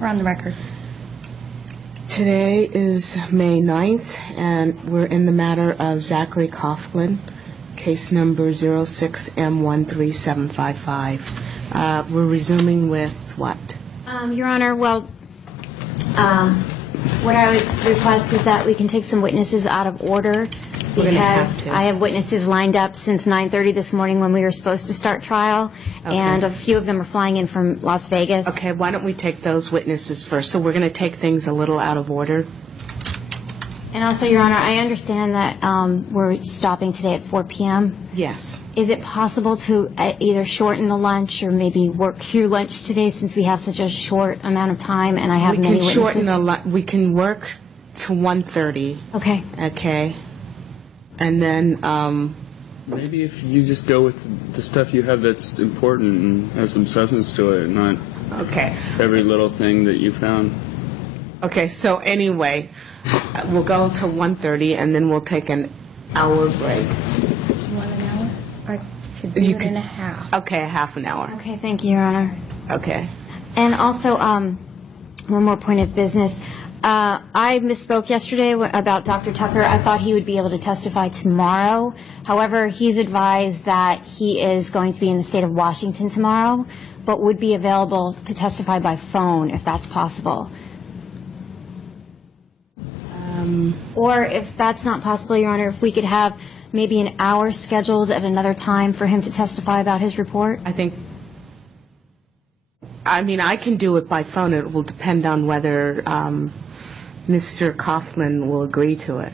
We're on the record. Today is May 9th, and we're in the matter of Zachary Coughlin, case number 06M13755. We're resuming with what? Your Honor, well, what I would request is that we can take some witnesses out of order because I have witnesses lined up since 9:30 this morning when we were supposed to start trial, and a few of them are flying in from Las Vegas. Okay, why don't we take those witnesses first? So we're going to take things a little out of order. And also, Your Honor, I understand that we're stopping today at 4 p.m. Yes. Is it possible to either shorten the lunch or maybe work through lunch today since we have such a short amount of time and I have many witnesses? We can work to 1:30. Okay. Okay. And then maybe if you just go with the stuff you have that's important and has some substance to it, not every little thing that you found. Okay, so anyway, we'll go to 1:30 and then we'll take an hour break. You want an hour? I could do it in a half. Okay, a half an hour. Okay, thank you, Your Honor. Okay. And also, one more point of business. I misspoke yesterday about Dr. Tucker. I thought he would be able to testify tomorrow. However, he's advised that he is going to be in the state of Washington tomorrow, but would be available to testify by phone if that's possible. Or if that's not possible, Your Honor, if we could have maybe an hour scheduled at another time for him to testify about his report. I can do it by phone. It will depend on whether Mr. Coughlin will agree to it.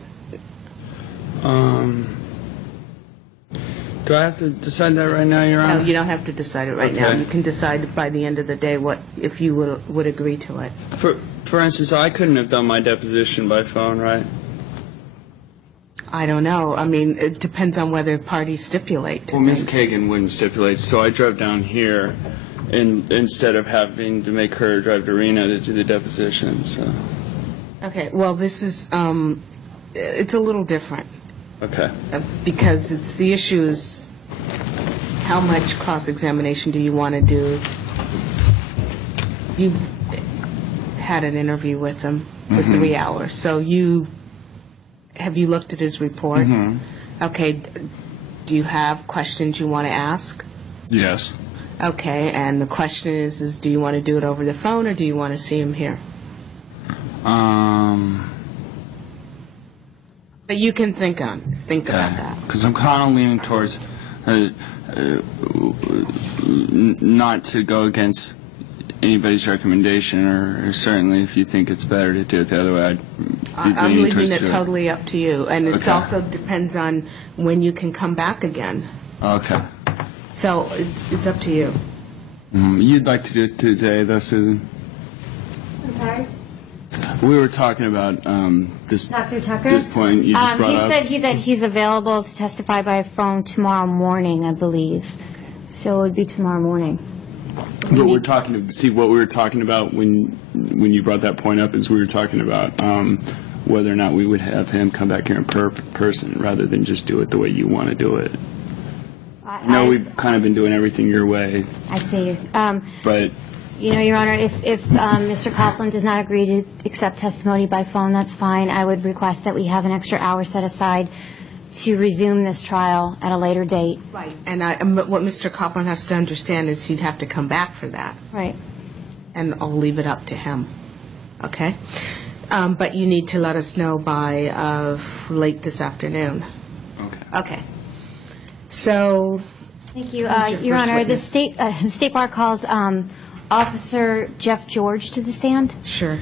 Do I have to decide that right now, Your Honor? No, you don't have to decide it right now. You can decide by the end of the day if you would agree to it. For instance, I couldn't have done my deposition by phone, right? I don't know. It depends on whether parties stipulate. Well, Ms. Kagan wouldn't stipulate, so I drove down here instead of having to make her drive to Reno to do the deposition. So. Okay. Well, this is it's a little different. Okay. Because the issue is how much cross-examination do you want to do? You had an interview with him for 3 hours, so have you looked at his report? Mm-hmm. Okay. Do you have questions you want to ask? Yes. Okay, and the question is do you want to do it over the phone or do you want to see him here? But you can think about that. Because I'm kind of leaning towards not to go against anybody's recommendation, or certainly if you think it's better to do it the other way, I'm leaving it totally up to you, and it also depends on when you can come back again. Okay. So it's up to you. You'd like to do it today, though, Susan? I'm sorry? We were talking about this. Dr. Tucker? This point you just brought up. He said that he's available to testify by phone tomorrow morning, I believe. So it would be tomorrow morning. But we're talking to what we were talking about when you brought that point up is we were talking about whether or not we would have him come back here in person rather than just do it the way you want to do it. I know we've kind of been doing everything your way. I see. But Your Honor, if Mr. Coughlin does not agree to accept testimony by phone, that's fine. I would request that we have an extra hour set aside to resume this trial at a later date. Right. And what Mr. Coughlin has to understand is he'd have to come back for that. Right. And I'll leave it up to him. Okay? But you need to let us know by late this afternoon. okay. Okay. So. Thank you. Who's Your first Honor, witness? the State Bar calls Officer Jeff George to the stand. Sure.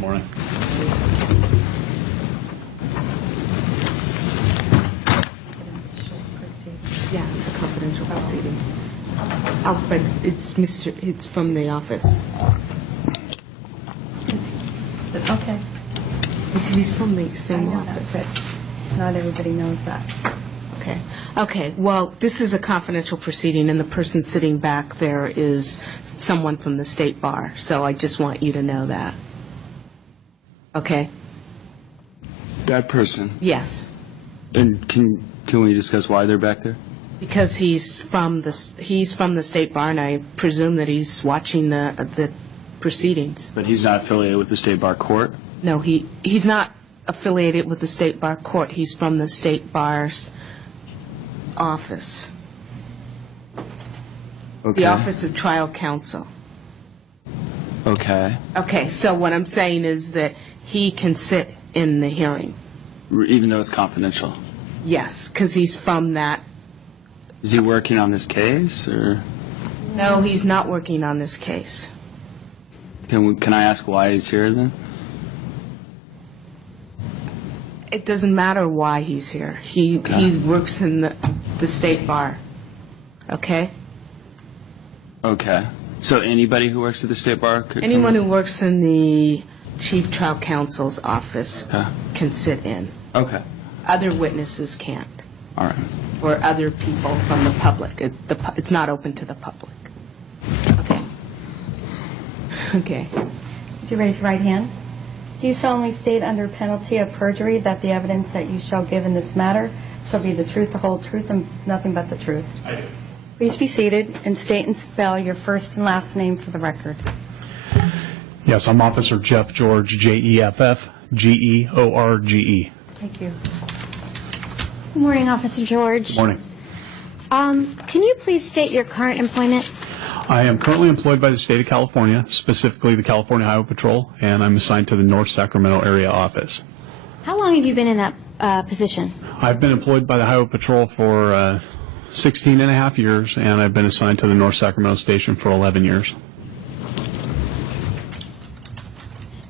Morning. Yeah, it's a confidential proceeding. Oh, but it's from the office. Okay. He's from the I same know that, office. but not everybody knows that. Okay. Okay, well, this is a confidential proceeding, and the person sitting back there is someone from the State Bar, so I just want you to know that. Okay? That person. Yes. And can we discuss why they're back there? Because he's from the State Bar, and I presume that he's watching the proceedings. But he's not affiliated with the State Bar Court? No, he's not affiliated with the State Bar Court. He's from the State Bar's office, Okay. the Office of Trial Counsel. Okay. Okay, so what I'm saying is that he can sit in the hearing. Even though it's confidential? Yes, because he's from that. Is he working on this case, or No, he's not working on this case. can I ask why he's here then? It doesn't matter why he's here. He works in the State Bar. Okay? Okay. So anybody who works at the State Bar could Anyone come? who works in the Chief Trial Counsel's office Okay. can sit in. Okay. Other witnesses can't, All right. or other people from the public. It's not open to the public. Okay. Okay. Would you raise your right hand? Do you solemnly state under penalty of perjury that the evidence that you shall give in this matter shall be the truth, the whole truth, and nothing but the truth? I do. Please be seated and state and spell your first and last name for the record. Yes, I'm Officer Jeff George, Jeff George. Thank you. Good morning, Officer George. Morning. Can you please state your current employment? I am currently employed by the state of California, specifically the California Highway Patrol, and I'm assigned to the North Sacramento area office. How long have you been in that position? I've been employed by the Highway Patrol for 16 and a half years, and I've been assigned to the North Sacramento station for 11 years.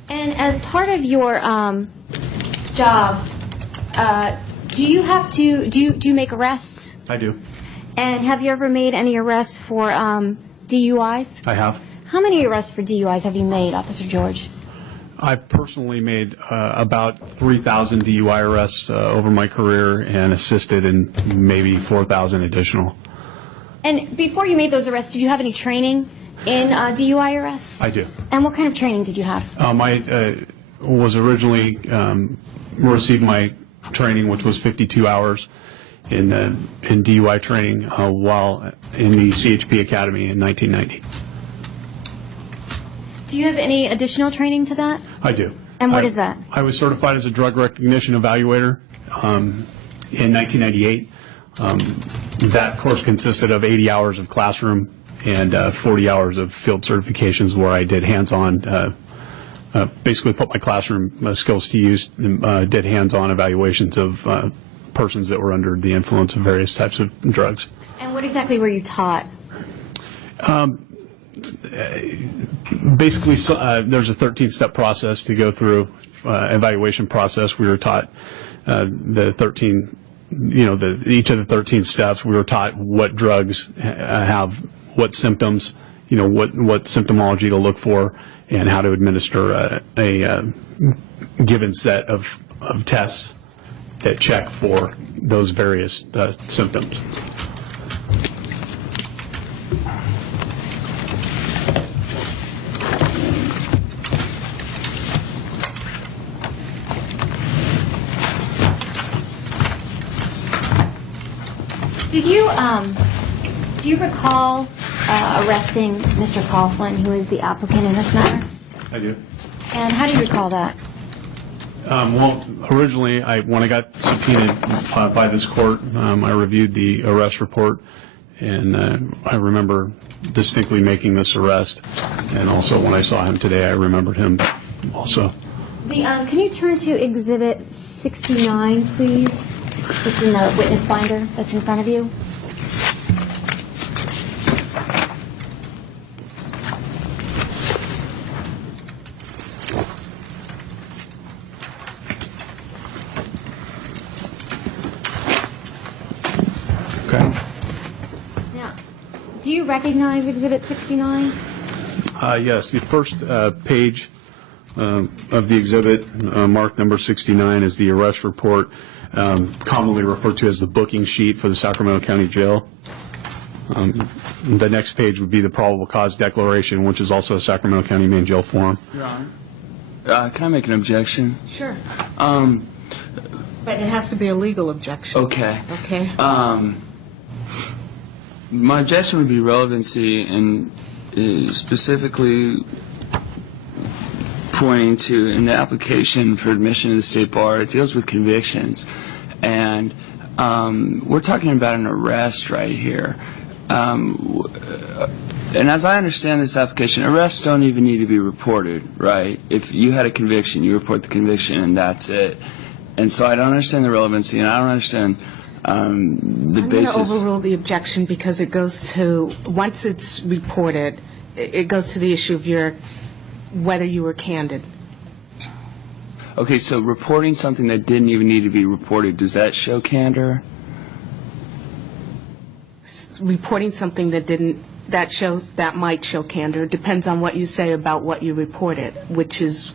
And as part of your job, do you make arrests? I do. And have you ever made any arrests for DUIs? I have. How many arrests for DUIs have you made, Officer George? I've personally made about 3,000 DUI arrests over my career and assisted in maybe 4,000 additional. And before you made those arrests, did you have any training in DUI arrests? I do. And what kind of training did you have? I was originally received my training, which was 52 hours in DUI training while in the CHP Academy in 1990. Do you have any additional training to that? I do. And what is that? I was certified as a drug recognition evaluator in 1998. That course consisted of 80 hours of classroom and 40 hours of field certifications where I did hands-on, basically put my classroom skills to use, did hands-on evaluations of persons that were under the influence of various types of drugs. And what exactly were you taught? Basically, there's a 13-step process to go through, evaluation process. We were taught the 13, each of the 13 steps. We were taught what drugs have what symptoms, what symptomology to look for, and how to administer a given set of tests that check for those various symptoms. Do you recall arresting Mr. Coughlin, who is the applicant in this matter? I do. And how do you recall that? Well, originally, when I got subpoenaed by this court, I reviewed the arrest report, and I remember distinctly making this arrest. And also, when I saw him today, I remembered him also. Can you turn to Exhibit 69, please? It's in the witness binder that's in front of you. Okay. Now, do you recognize Exhibit 69? Yes, the first page of the exhibit, marked number 69, is the arrest report, commonly referred to as the booking sheet for the Sacramento County Jail. The next page would be the probable cause declaration, which is also a Sacramento County Main Jail form. Your Honor, can I make an objection? Sure. But it has to be a legal objection. Okay. Okay? My objection would be relevancy, and specifically pointing to, in the application for admission to the State Bar, it deals with convictions. And we're talking about an arrest right here. And as I understand this application, arrests don't even need to be reported, right? If you had a conviction, you report the conviction and that's it. And so I don't understand the relevancy, and I don't understand the basis. I'm going to overrule the objection because it goes to, once it's reported, it goes to the issue of whether you were candid. Okay, so reporting something that didn't even need to be reported, does that show candor? Reporting something that might show candor depends on what you say about what you reported, which is,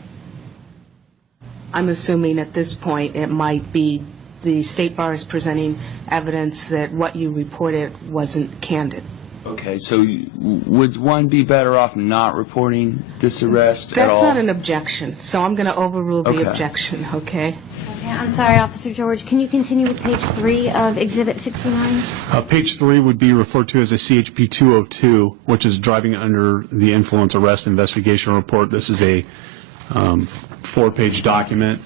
I'm assuming at this point it might be the State Bar is presenting evidence that what you reported wasn't candid. Okay, so would one be better off not reporting this arrest at all? That's not an objection, so I'm going to overrule the Okay. objection, okay? Okay, I'm sorry, Officer George. Can you continue with page 3 of Exhibit 69? Page 3 would be referred to as a CHP 202, which is driving under the influence arrest investigation report. This is a 4-page document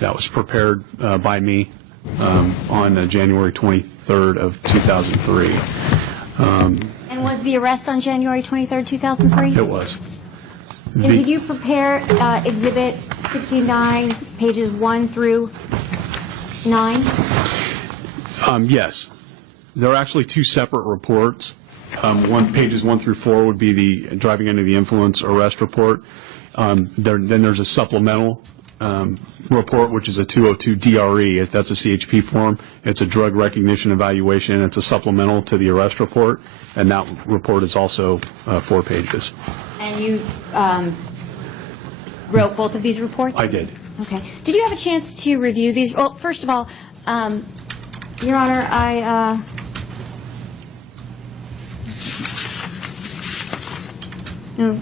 that was prepared by me on January 23rd of 2003. And was the arrest on January 23rd, 2003? It was. And did you prepare Exhibit 69, pages 1 through 9? Yes. There are actually two separate reports. Pages 1 through 4 would be the driving under the influence arrest report. Then there's a supplemental report, which is a 202 DRE. That's a CHP form. It's a drug recognition evaluation. It's a supplemental to the arrest report, and that report is also 4 pages. And you wrote both of these reports? I did. Okay. Did you have a chance to review these? Well, first of all, Your Honor, no.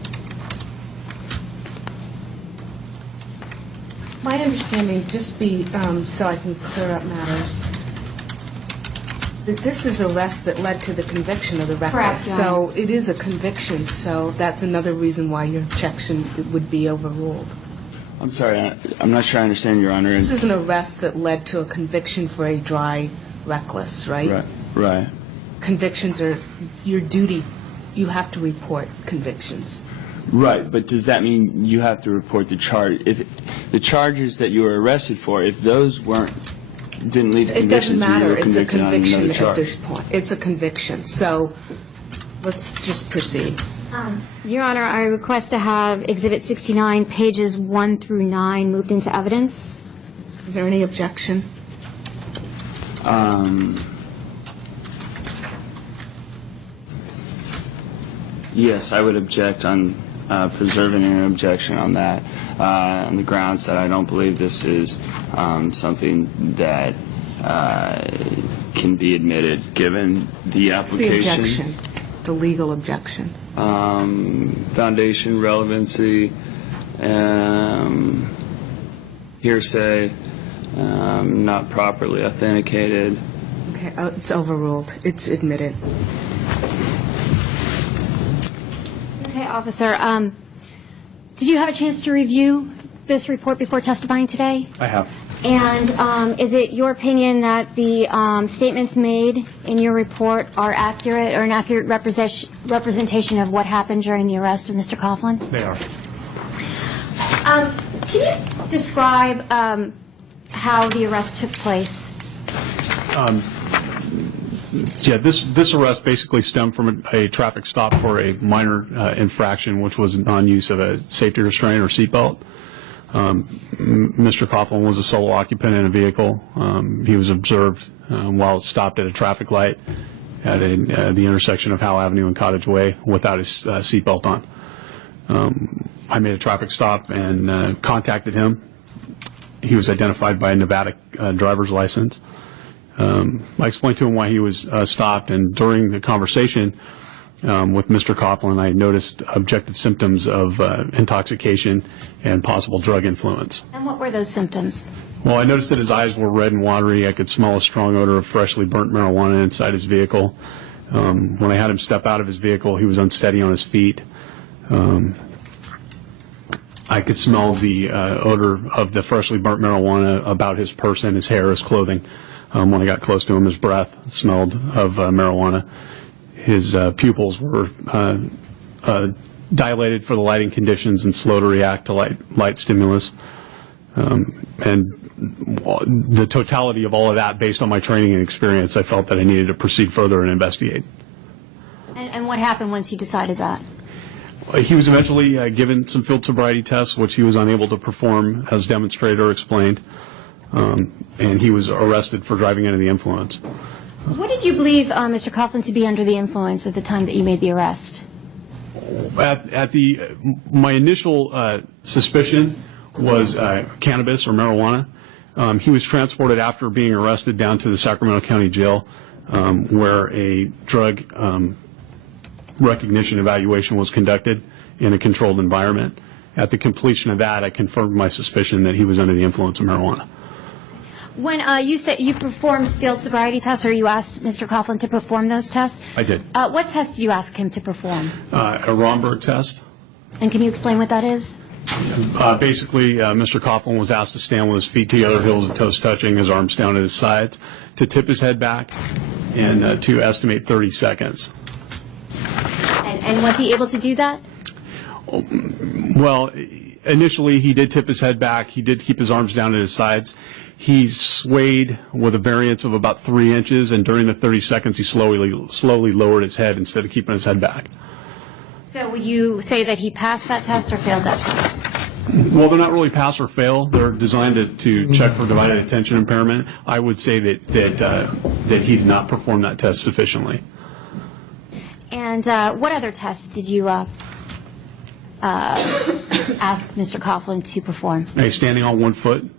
My understanding, just so I can clear up matters, that this is arrest that led to the conviction of the record. Correct, Your So Honor. it is a conviction, so that's another reason why your objection would be overruled. I'm sorry, I'm not sure I understand, Your Honor. This is an arrest that led to a conviction for a dry reckless, right? Right. Convictions are your duty. You have to report convictions. Right, but does that mean you have to report the charge? If the charges that you were arrested for, if those didn't lead to It doesn't convictions, you matter. were It's a convicted on conviction another at charge. this point. It's a conviction. So let's just proceed. Your Honor, I request to have Exhibit 69, pages 1 through 9, moved into evidence. Is there any objection? Yes, I would object on preserving an objection on that, on the grounds that I don't believe this is something that can be admitted given the It's the application. objection, the legal objection. Foundation, relevancy, hearsay, not properly authenticated. Okay, it's overruled. It's admitted. Okay, Officer, did you have a chance to review this report before testifying today? I have. And is it your opinion that the statements made in your report are accurate or an accurate representation of what happened during the arrest of Mr. Coughlin? They are. Can you describe how the arrest took place? Yeah, this arrest basically stemmed from a traffic stop for a minor infraction, which was non-use of a safety restraint or seatbelt. Mr. Coughlin was a solo occupant in a vehicle. He was observed while stopped at a traffic light at the intersection of Howe Avenue and Cottage Way without his seatbelt I made a traffic stop and contacted him. He was identified by a Nevada driver's license. I explained to him why he was stopped, and during the conversation with Mr. Coughlin, I noticed objective symptoms of intoxication and possible drug influence. And what were those symptoms? Well, I noticed that his eyes were red and watery. I could smell a strong odor of freshly burnt marijuana inside his vehicle. When I had him step out of his vehicle, he was unsteady on his feet. I could smell the odor of the freshly burnt marijuana about his person, his hair, his clothing. When I got close to him, his breath smelled of marijuana. His pupils were dilated for the lighting conditions and slow to react to light stimulus. And the totality of all of that, based on my training and experience, I felt that I needed to proceed further and investigate. And what happened once you decided that? He was eventually given some field sobriety tests, which he was unable to perform, as demonstrated or explained, and he was arrested for driving under the influence. What did you believe Mr. Coughlin to be under the influence at the time that you made the arrest? My initial suspicion was cannabis or marijuana. He was transported after being arrested down to the Sacramento County Jail, where a drug recognition evaluation was conducted in a controlled environment. At the completion of that, I confirmed my suspicion that he was under the influence of marijuana. When you said you performed field sobriety tests, or you asked Mr. Coughlin to perform those tests? I did. What test did you ask him to perform? A Romberg test. And can you explain what that is? Basically, Mr. Coughlin was asked to stand with his feet together, heels and toes touching, his arms down at his sides, to tip his head back, and to estimate 30 seconds. And was he able to do that? Well, initially he did tip his head back. He did keep his arms down at his sides. He swayed with a variance of about 3 inches, and during the 30 seconds he slowly lowered his head instead of keeping his head back. So would you say that he passed that test or failed that test? Well, they're not really pass or fail. They're designed to check for divided attention impairment. I would say that he did not perform that test sufficiently. And what other tests did you ask Mr. Coughlin to perform? A standing on 1 foot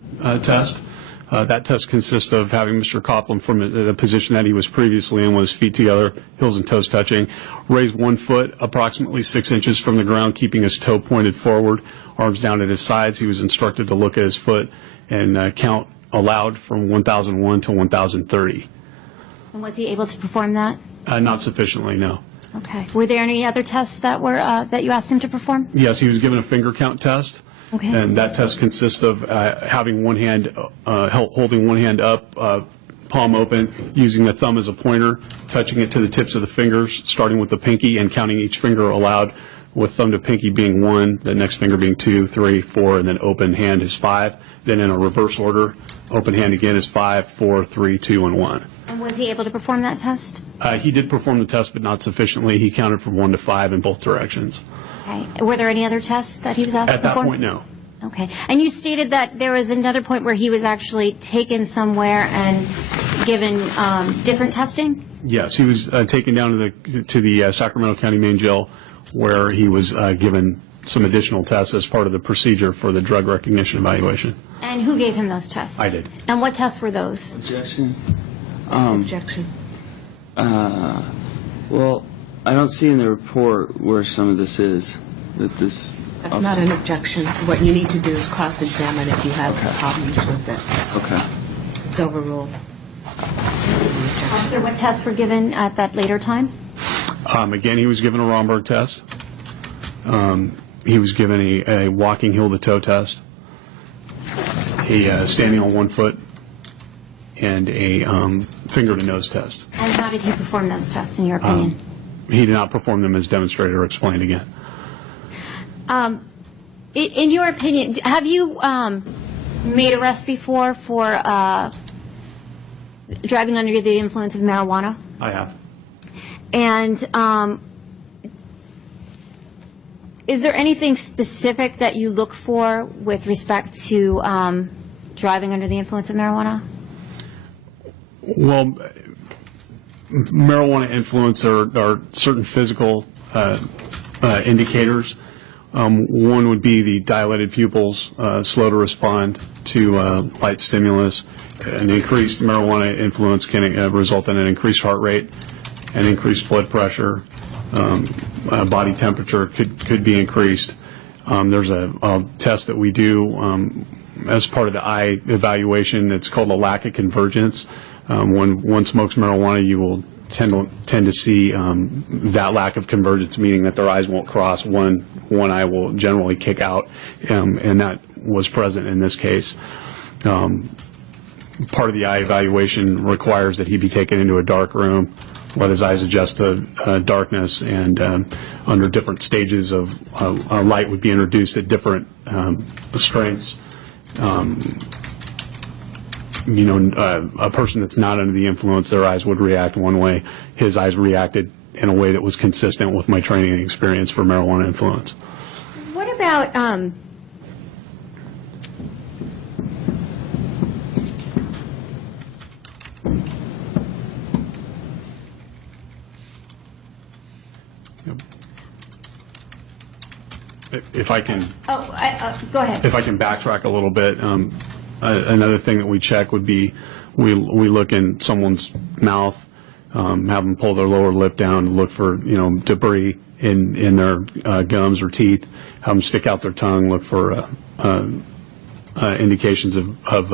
test. That test consists of having Mr. Coughlin from the position that he was previously in with his feet together, heels and toes touching, raise 1 foot approximately 6 inches from the ground, keeping his toe pointed forward, arms down at his sides. He was instructed to look at his foot and count aloud from 1,001 to 1,030. And was he able to perform that? Not sufficiently, no. Okay. Were there any other tests that were that you asked him to perform? Yes, he was given a finger count test. Okay. And that test consists of having one hand, holding one hand up, palm open, using the thumb as a pointer, touching it to the tips of the fingers, starting with the pinky and counting each finger aloud, with thumb to pinky being 1, the next finger being 2, 3, 4, and then open hand is 5. Then in a reverse order, open hand again is 5, 4, 3, 2, and 1. And was he able to perform that test? He did perform the test, but not sufficiently. He counted from 1 to 5 in both directions. Okay. Were there any other tests that he was asked to At that perform? point, no. Okay. And you stated that there was another point where he was actually taken somewhere and given different testing? Yes, he was taken down to the Sacramento County Main Jail, where he was given some additional tests as part of the procedure for the drug recognition evaluation. And who gave him those tests? I did. And what tests were those? Objection. Objection. Well, I don't see in the report where some of this is, that this... That's not an objection. What you need to do is cross-examine if you have problems with it. Okay. It's overruled. Officer, what tests were given at that later time? Again, he was given a Romberg test. He was given a walking heel-to-toe test, a standing on 1 foot, and a finger-to-nose test. And how did he perform those tests, in your opinion? He did not perform them as demonstrated or explained again. In your opinion, have you made arrests before for driving under the influence of marijuana? I have. And is there anything specific that you look for with respect to driving under the influence of marijuana? Well, marijuana influence are certain physical indicators One would be the dilated pupils, slow to respond to light stimulus. An increased marijuana influence can result in an increased heart rate, an increased blood pressure, body temperature could be increased. There's a test that we do as part of the eye evaluation. It's called a lack of convergence. When one smokes marijuana, you will tend to see that lack of convergence, meaning that their eyes won't cross. One eye will generally kick out, and that was present in this case. Part of the eye evaluation requires that he be taken into a dark room, let his eyes adjust to darkness, and under different stages of light would be introduced at different strengths. A person that's not under the influence, their eyes would react one way. His eyes reacted in a way that was consistent with my training and experience for marijuana influence. What about If I can, go ahead. if I can backtrack a little bit, another thing that we check would be we look in someone's mouth, have them pull their lower lip down to look for debris in their gums or teeth, have them stick out their tongue, look for indications of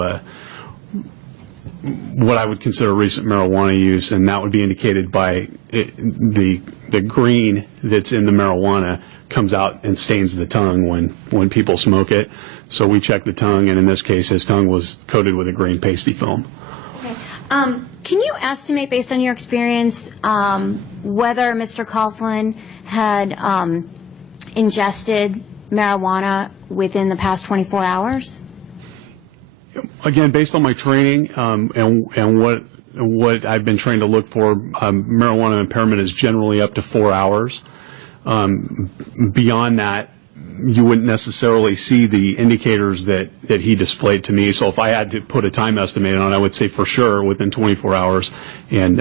what I would consider recent marijuana use, and that would be indicated by the green that's in the marijuana comes out and stains the tongue when people smoke it. So we check the tongue, and in this case, his tongue was coated with a green pasty film. Okay. Can you estimate, based on your experience, whether Mr. Coughlin had ingested marijuana within the past 24 hours? Again, based on my training and what I've been trained to look for, marijuana impairment is generally up to 4 hours. Beyond that, you wouldn't necessarily see the indicators that he displayed to me. So if I had to put a time estimate on it, I would say for sure within 24 hours, and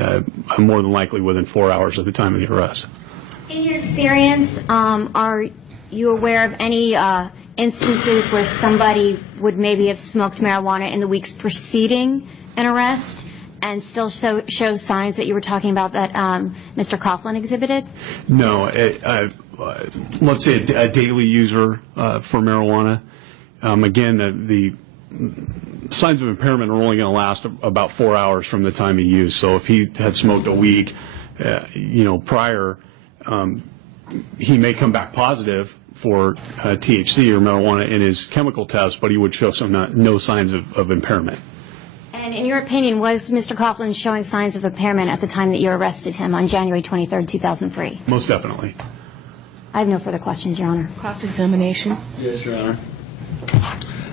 more than likely within 4 hours at the time of the arrest. In your experience, are you aware of any instances where somebody would maybe have smoked marijuana in the weeks preceding an arrest and still show signs that you were talking about that Mr. Coughlin exhibited? No. Let's say a daily user for marijuana. Again, the signs of impairment are only going to last about 4 hours from the time he used. So if he had smoked a week, prior, he may come back positive for THC or marijuana in his chemical test, but he would show no signs of impairment. And in your opinion, was Mr. Coughlin showing signs of impairment at the time that you arrested him on January 23rd, 2003? Most definitely. I have no further questions, Your Honor. Cross-examination. Yes, Your Honor.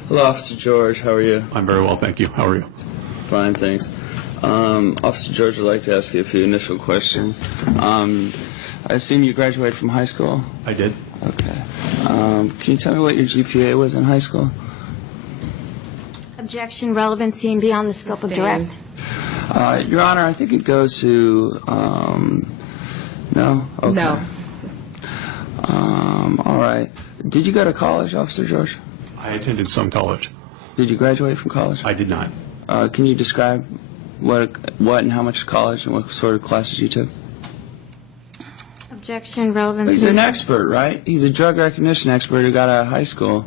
Hello, Officer George. How are you? I'm very well, thank you. How are you? Fine, thanks. Officer George, I'd like to ask you a few initial questions. I assume you graduated from high school? I did. Okay. Can you tell me what your GPA was in high school? Objection, relevancy, and beyond the scope of direct. Your Honor, I think it goes to, no? Okay. No. All right. Did you go to college, Officer George? I attended some college. Did you graduate from college? I did not. Can you describe what and how much college and what sort of classes you took? Objection, relevancy. He's an expert, right? He's a drug recognition expert who got out of high school.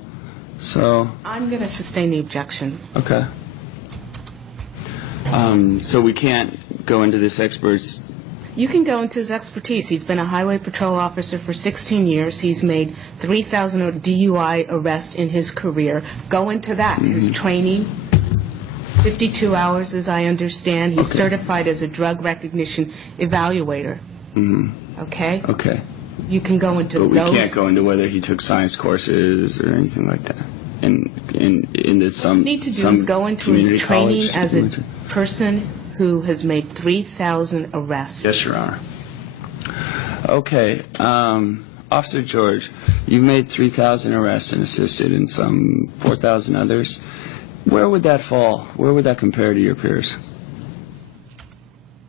So. I'm going to sustain the objection. Okay. So we can't go into this expert's. You can go into his expertise. He's been a highway patrol officer for 16 years. He's made 3,000 DUI arrests in his career. Go into that. His training, 52 hours as I understand. He's certified as a drug recognition evaluator. Okay? Okay. You can go into those. But we can't go into whether he took science courses or anything like that. Into some. What we need to do is go into his community training college as a person who has made 3,000 arrests. Yes, Your Honor. Okay. Officer George, you've made 3,000 arrests and assisted in some 4,000 others. Where would that fall? Where would that compare to your peers?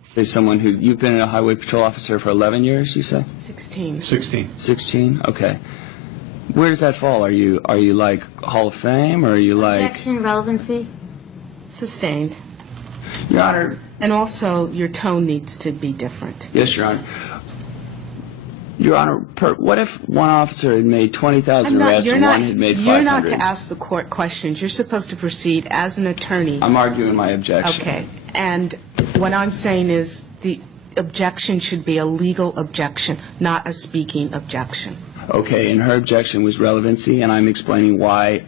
Say someone who, you've been a highway patrol officer for 11 years, you say? 16. 16. 16? Okay. Where does that fall? Are you like Hall of Fame, or are you like? Objection, relevancy. Sustained. Your Honor. And also, your tone needs to be different. Yes, Your Honor. Your Honor, what if one officer had made 20,000 arrests and one had made 500? You're not to ask the court questions. You're supposed to proceed as an attorney. I'm arguing my objection. Okay. And what I'm saying is the objection should be a legal objection, not a speaking objection. Okay, and her objection was relevancy, and I'm explaining why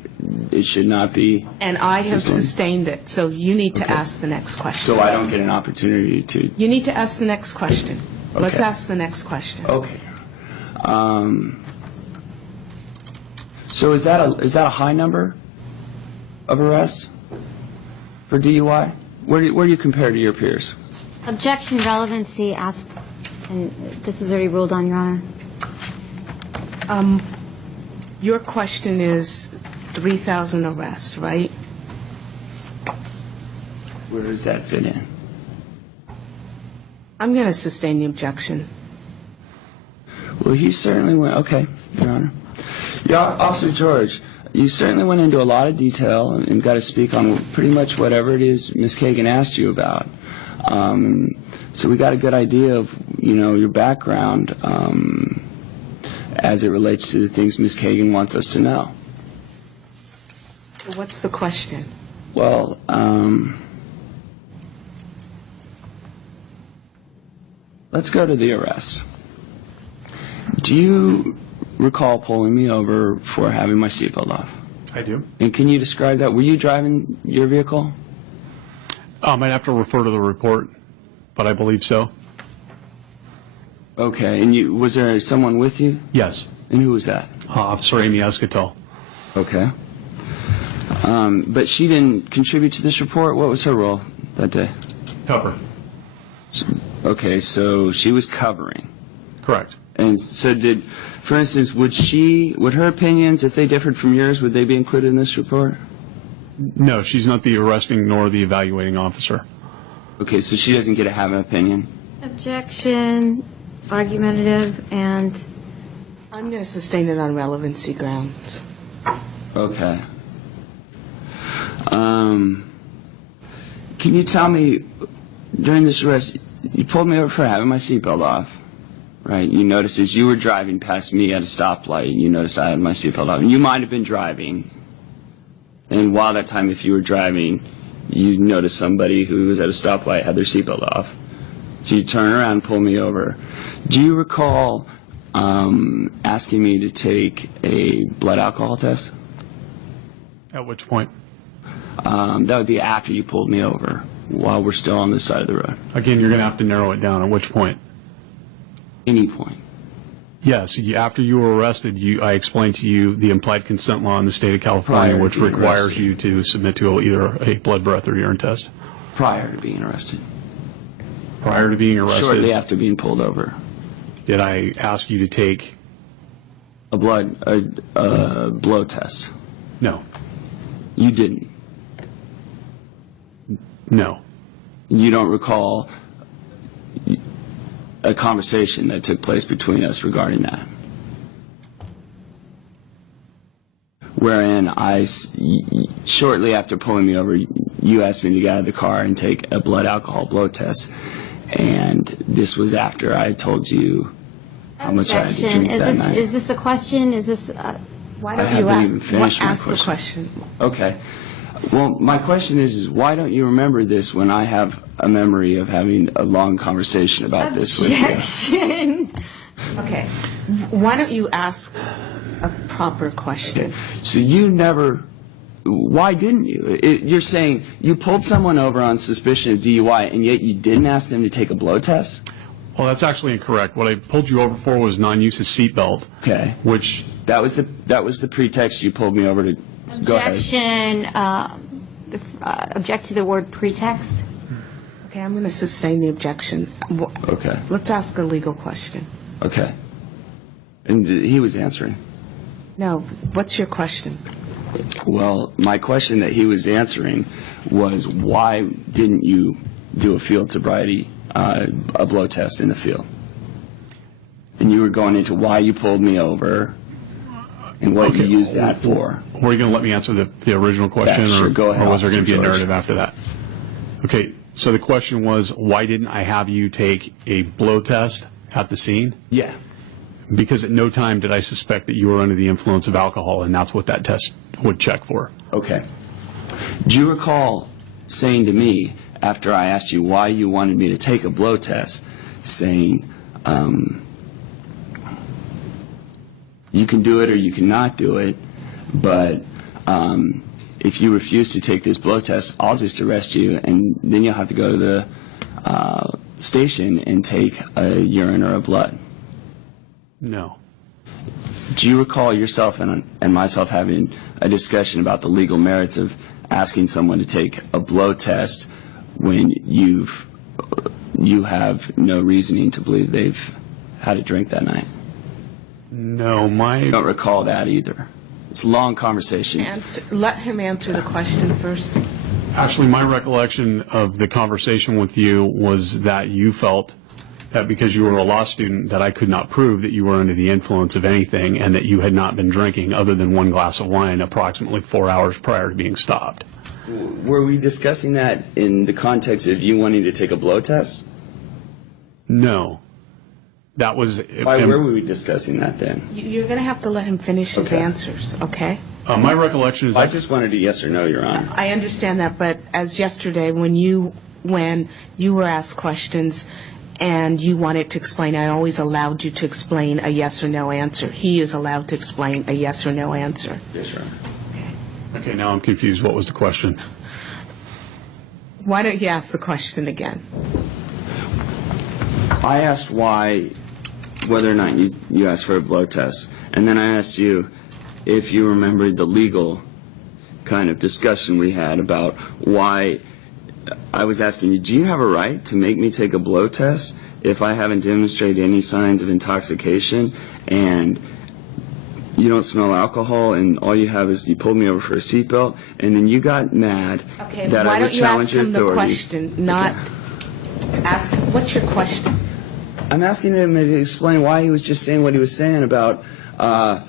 it should not be. And I have sustained. sustained it, so you need to Okay. ask the next question. So I don't get an opportunity to. You need to ask the next question. Let's Okay. ask the next question. Okay. So is that a high number of arrests for DUI? Where do you compare to your peers? Objection, relevancy, asked, and this was already ruled on, Your Honor. Your question is 3,000 arrests, right? Where does that fit in? I'm going to sustain the objection. Well, he certainly went. Okay, Your Honor. Officer George, you certainly went into a lot of detail and got to speak on pretty much whatever it is Ms. Kagan asked you about. So we got a good idea of, your background as it relates to the things Ms. Kagan wants us to know. What's the question? Well, let's go to the arrests. Do you recall pulling me over for having my seatbelt off? I do. And can you describe that? Were you driving your vehicle? I'd have to refer to the report, but I believe so. Okay, and was there someone with you? Yes. And who was that? Officer Amy Escatel. Okay. But she didn't contribute to this report? What was her role that day? Cover. Okay, so she was covering. Correct. And so for instance, would her opinions, if they differed from yours, would they be included in this report? No, she's not the arresting nor the evaluating officer. Okay, so she doesn't get to have an opinion? Objection, argumentative, and I'm going to sustain it on relevancy grounds. Okay. Can you tell me, during this arrest, you pulled me over for having my seatbelt off, right? You noticed as you were driving past me at a stoplight, you noticed I had my seatbelt off. And you might have been driving. And while that time, if you were driving, you noticed somebody who was at a stoplight had their seatbelt off. So you turn around and pull me over. Do you recall asking me to take a blood alcohol test? At which point? That would be after you pulled me over, while we're still on this side of the road. Again, you're going to have to narrow it down. At which point? Any point. Yes, after you were arrested, I explained to you the implied consent law in the state of California, Prior which to being requires arrested. you to submit to either a blood, breath, or urine test. Prior to being arrested. Prior to being arrested, Shortly after being pulled over. did I ask you to take? A blow test. No. You didn't. No. You don't recall a conversation that took place between us regarding that. Wherein shortly after pulling me over, you asked me to get out of the car and take a blood alcohol blow test. And this was after I had told you how much I had to objection. drink that night. Is this a question? Is this, Why I don't you haven't even finished my ask the question? Okay. Well, my question is why don't you remember this when I have a memory of having a long conversation about this with you? objection. Okay. Why don't you ask a proper question? So you never, why didn't you? You're saying you pulled someone over on suspicion of DUI and yet you didn't ask them to take a blow test? Well, that's actually incorrect. What I pulled you over for was non-use of seatbelt. Okay. Which, That was the pretext you pulled me over to. Go ahead. Objection, object to the word pretext. Okay, I'm going to sustain the objection. Okay. Let's ask a legal question. Okay. And he was answering. No, what's your question? Well, my question that he was answering was why didn't you do a field sobriety, a blow test in the field? And you were going into why you pulled me over. and what you Okay. use that for. Were you going to let me answer the original question? Yeah, sure. Or, Go ahead, or was there going to be a Officer George. narrative after that? Okay, so the question was, why didn't I have you take a blow test at the scene? Yeah. Because at no time did I suspect that you were under the influence of alcohol, and that's what that test would check for. Okay. Do you recall saying to me, after I asked you why you wanted me to take a blow test, saying, you can do it or you cannot do it, but if you refuse to take this blow test, I'll just arrest you, and then you'll have to go to the station and take a urine or a blood. No. Do you recall yourself and myself having a discussion about the legal merits of asking someone to take a blow test when you have no reasoning to believe they've had a drink that night? No, I don't recall that either. It's a long conversation. Let him answer the question first. Actually, my recollection of the conversation with you was that you felt that because you were a law student that I could not prove that you were under the influence of anything and that you had not been drinking other than one glass of wine approximately 4 hours prior to being stopped. Were we discussing that in the context of you wanting to take a blow test? No. That was... Why were we discussing that then? You're going to have to let him finish his Okay. answers, okay? my recollection is I that... just wanted a yes or no, Your Honor. I understand that, but as yesterday, when you were asked questions and you wanted to explain, I always allowed you to explain a yes or no answer. He is allowed to explain a yes or no answer. Yes, Your Honor. Okay, now I'm confused. What was the question? Why don't you ask the question again? I asked whether or not you asked for a blood test, and then I asked you if you remembered the legal kind of discussion we had about why I was asking you, do you have a right to make me take a blow test if I haven't demonstrated any signs of intoxication and you don't smell alcohol and all you have is you pulled me over for a seatbelt and then you got mad Okay, that why I would don't you ask challenge your him the authority? question, not ask, what's your question? I'm asking him to explain why he was just saying what he was saying about I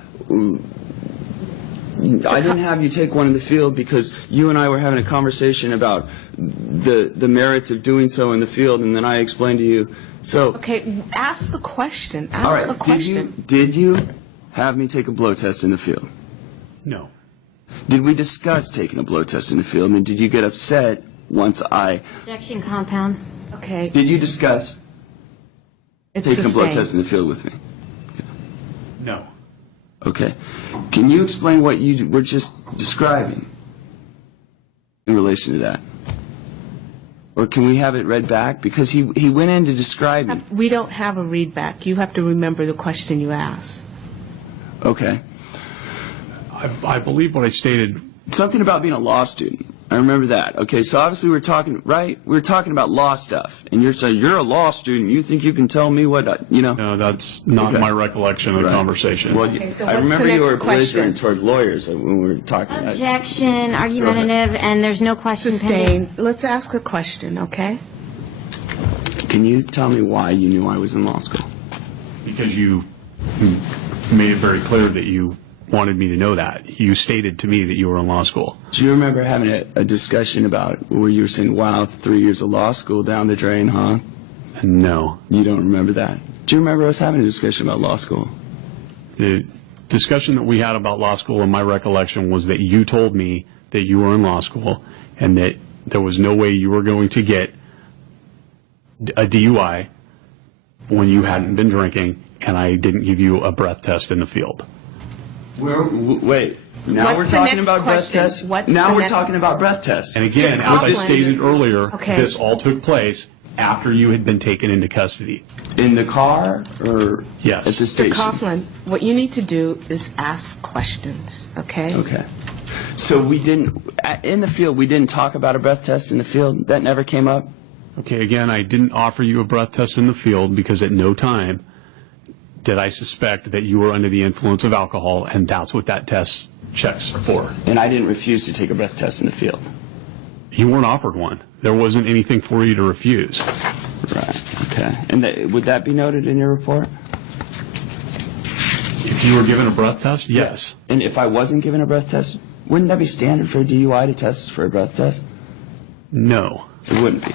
didn't have you take one in the field because you and I were having a conversation about the merits of doing so in the field, and then I explained to you. So, Okay, ask the question. all Ask right, a question. did you have me take a blow test in the field? No. Did we discuss taking a blow test in the field, and did you get upset once I... Objection compound. Okay, Did you discuss it's taking a blood sustained. test in the field with me? No. Okay. Can you explain what you were just describing in relation to that? Or can we have it read back? Because he went into describing. We don't have a read back. You have to remember the question you asked. Okay. I believe what I stated... Something about being a law student. I remember that. Okay, so obviously we're talking, right? We're talking about law stuff. And you're saying, you're a law student. You think you can tell me what, No, that's not Okay. my recollection of the Right. conversation. Well, Okay, so I what's the remember you next were belligerent question? toward lawyers when we were talking. Objection, argumentative, and there's no question pending. Sustained. Let's ask a question, okay? Can you tell me why you knew I was in law school? Because you made it very clear that you wanted me to know that. You stated to me that you were in law school. Do you remember having a discussion about where you were saying, wow, 3 years of law school down the drain, huh? No. You don't remember that? Do you remember us having a discussion about law school? The discussion that we had about law school in my recollection was that you told me that you were in law school and that there was no way you were going to get a DUI when you hadn't been drinking and I didn't give you a breath test in the field. Wait. Now What's we're the talking next about breath question? tests? What's Now the we're next- talking about breath tests. And again, Mr. as I Coughlin. stated earlier, Okay. this all took place after you had been taken into custody. In the car or Yes. at the Mr. station? Coughlin, what you need to do is ask questions, okay? Okay. So we didn't, in the field, we didn't talk about a breath test in the field? That never came up? Okay, again, I didn't offer you a breath test in the field because at no time did I suspect that you were under the influence of alcohol, and that's what that test checks for. And I didn't refuse to take a breath test in the field? You weren't offered one. There wasn't anything for you to refuse. Right, okay. And would that be noted in your report? If you were given a breath test, yes. And if I wasn't given a breath test, wouldn't that be standard for a DUI to test for a breath test? No. It wouldn't be.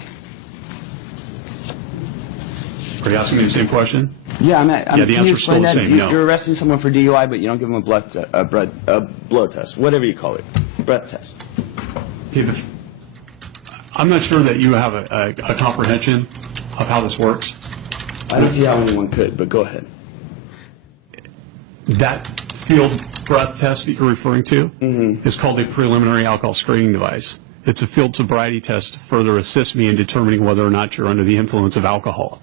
Are you asking me the same question? Yeah, the can you answer's still explain the that? same, no. You're arresting someone for DUI, but you don't give them a blow test, whatever you call it, breath test. I'm not sure that you have a comprehension of how this works. I don't see how anyone could, but go ahead. That field breath test that you're referring to is called a preliminary alcohol screening device. It's a field sobriety test to further assist me in determining whether or not you're under the influence of alcohol.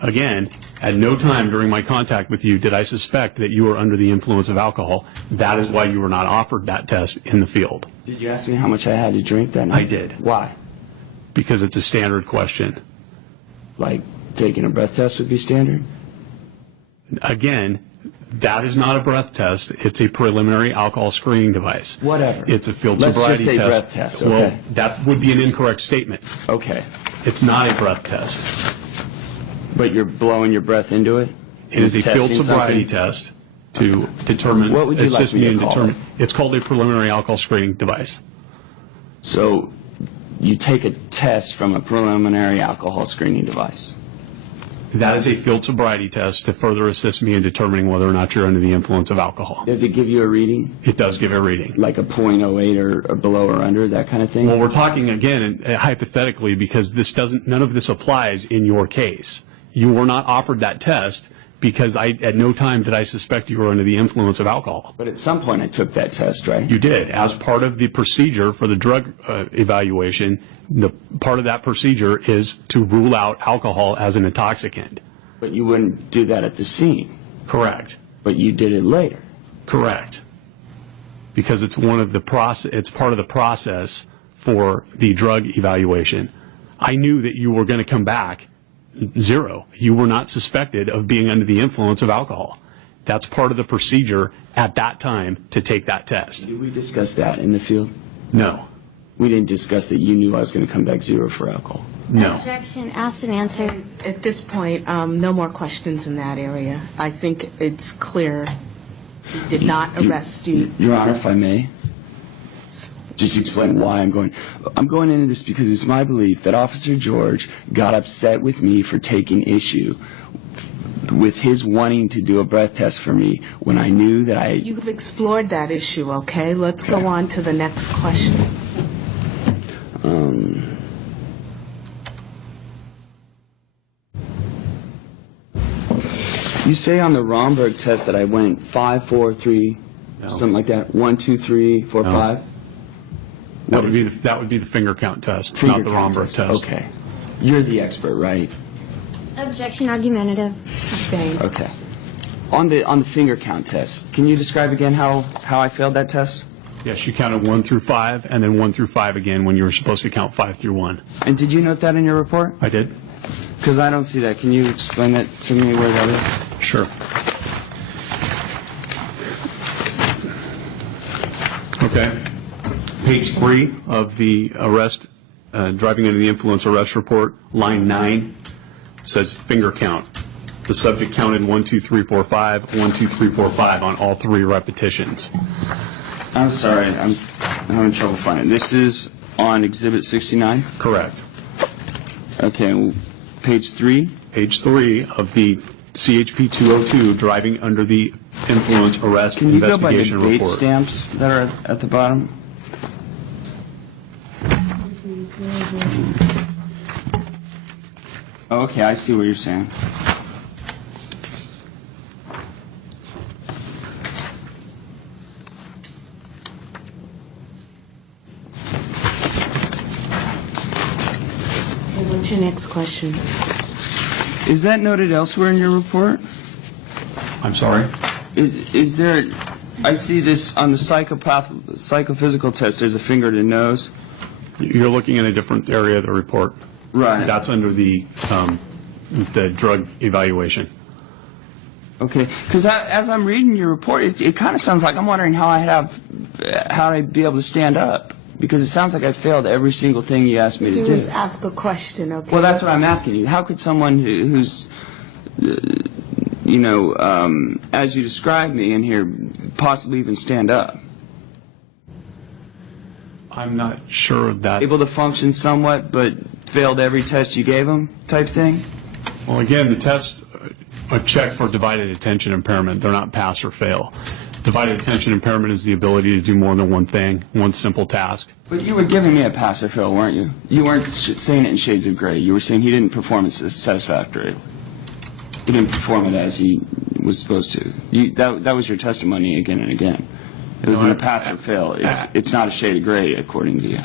Again, at no time during my contact with you did I suspect that you were under the influence of alcohol. That is why you were not offered that test in the field. Did you ask me how much I had to drink that night? I did. Why? Because it's a standard question. Like taking a breath test would be standard? Again, that is not a breath test. It's a preliminary alcohol screening device. Whatever. It's a field Let's sobriety just say test. breath test, okay. Well, that would be an incorrect statement. Okay. It's not a breath test. But you're blowing your breath into it? It is a field Testing sobriety something? test to determine, What would you like assist me me to in call determining. it? It's called a preliminary alcohol screening device. So you take a test from a preliminary alcohol screening device. That is a field sobriety test to further assist me in determining whether or not you're under the influence of alcohol. Does it give you a reading? It does give a reading. Like a .08 or below or under, that kind of thing? Well, we're talking again hypothetically because none of this applies in your case. You were not offered that test because at no time did I suspect you were under the influence of alcohol. But at some point I took that test, right? You did. As part of the procedure for the drug evaluation, the part of that procedure is to rule out alcohol as an intoxicant. But you wouldn't do that at the scene. Correct. But you did it later. Correct. Because it's it's part of the process for the drug evaluation. I knew that you were going to come back zero. You were not suspected of being under the influence of alcohol. That's part of the procedure at that time to take that test. Did we discuss that in the field? No. We didn't discuss that you knew I was going to come back zero for alcohol. No. Objection, asked and answered. At this point, no more questions in that area. I think it's clear he did not arrest you. Your Honor, if I may, just explain why I'm going into this because it's my belief that Officer George got upset with me for taking issue with his wanting to do a breath test for me when I knew that You've explored that issue, okay? Let's go on to the next question. You say on the Romberg test that I went 5, 4, 3, something like that. 1, 2, 3, 4, No. 5. That would be the finger count test, Finger not the count Romberg test. Okay. You're the expert, right? Objection, argumentative. Sustained. Okay. On the finger count test, can you describe again how I failed that test? Yes, you counted 1 through 5, and then 1 through 5 again when you were supposed to count 5 through 1. And did you note that in your report? I did? Because I don't see that. Can you explain that to me where that is? Sure. Okay. Page 3 of the arrest, driving under the influence arrest report, line 9, says finger count. The subject counted 1, 2, 3, 4, 5, 1, 2, 3, 4, 5 on all 3 repetitions. I'm sorry. I'm having trouble finding it. This is on Exhibit 69? Correct. Okay. Page 3? Page 3 of the CHP 202, driving under the influence arrest Can you go by the investigation date report. stamps that are at the bottom? Oh, okay, I see what you're saying. What's your next question? Is that noted elsewhere in your report? I'm sorry? Is there, I see this on the psychophysical test, there's a finger to nose. You're looking at a different area of the report. Right. That's under the drug evaluation. Okay, because as I'm reading your report, it kind of sounds like I'm wondering how I'd be able to stand up. Because it sounds like I failed every single thing you asked me to Do do. is ask a question, okay? Well, that's what I'm asking you. How could someone who's as you described me in here, possibly even stand up? I'm not sure of that. Able to function somewhat, but failed every test you gave him type thing? Well, again, the tests are checked for divided attention impairment. They're not pass or fail. Divided attention impairment is the ability to do more than one thing, one simple task. But you were giving me a pass or fail, weren't you? You weren't saying it in shades of gray. You were saying he didn't perform it satisfactorily. He didn't perform it as he was supposed to. That was your testimony again and again. It wasn't a pass or fail. It's not a shade of gray, according to you.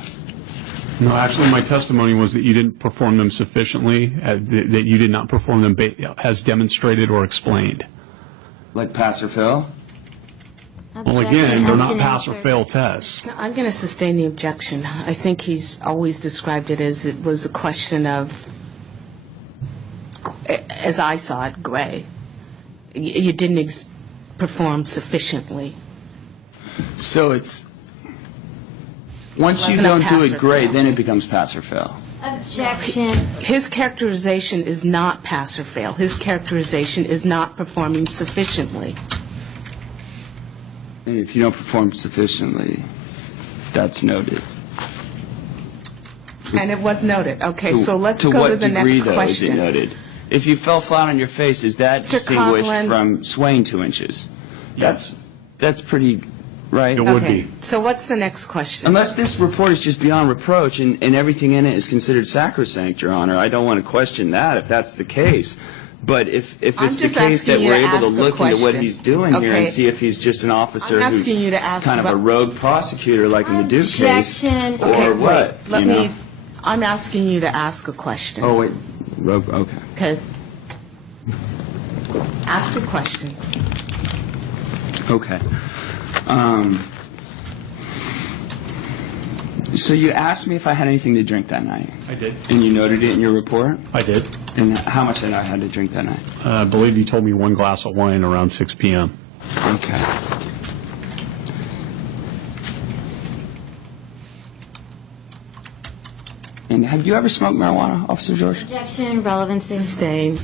No, actually, my testimony was that you didn't perform them sufficiently, that you did not perform them as demonstrated or explained. Like pass or fail? Well, again, they're not pass or fail tests. I'm going to sustain the objection. I think he's always described it as it was a question of, as I saw it, gray. You didn't perform sufficiently. So it's, once you Wasn't a don't do pass it or great, fail. then it becomes pass or fail. Objection. His characterization is not pass or fail. His characterization is not performing sufficiently. And if you don't perform sufficiently, that's noted. And it was noted. Okay, so let's go to the next To what degree, though, is it question. noted? If you fell flat on your face, is that Mr. distinguished Coughlin. from swaying 2 inches? Yes. That's pretty, right? It would Okay, be. so what's the next question? Unless this report is just beyond reproach and everything in it is considered sacrosanct, Your Honor, I don't want to question that if that's the case. But if I'm it's the just case that asking you we're to able to ask a look into what question. he's doing here Okay. and see if he's just an officer I'm who's asking you to ask kind of a about- rogue prosecutor like in the Duke case, Objection. or Okay, what? Let you know? me, I'm asking you to ask a question. Oh, wait. Rogue, okay. Okay. Ask a question. Okay. So you asked me if I had anything to drink that night, I did. and you noted it in your report? I did. And how much did I had to drink that night? I believe you told me 1 glass of wine around 6 p.m. Okay. And have you ever smoked marijuana, Officer George? Objection. Relevancy. Sustain.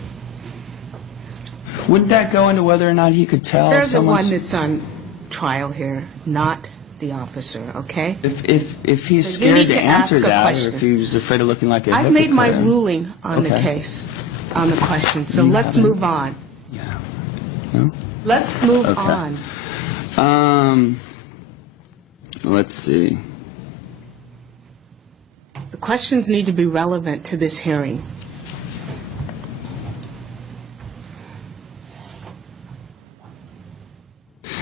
Wouldn't that go into whether or not he could tell They're the someone's... one that's on trial here, not the officer, okay? If he's So you scared need to to ask answer a that, or question. if he was afraid of looking like a I've made my hypocrite. ruling on the Okay. case, on the question, so You let's haven't- move on. Yeah. No? Let's move Okay. on. Let's see. The questions need to be relevant to this hearing.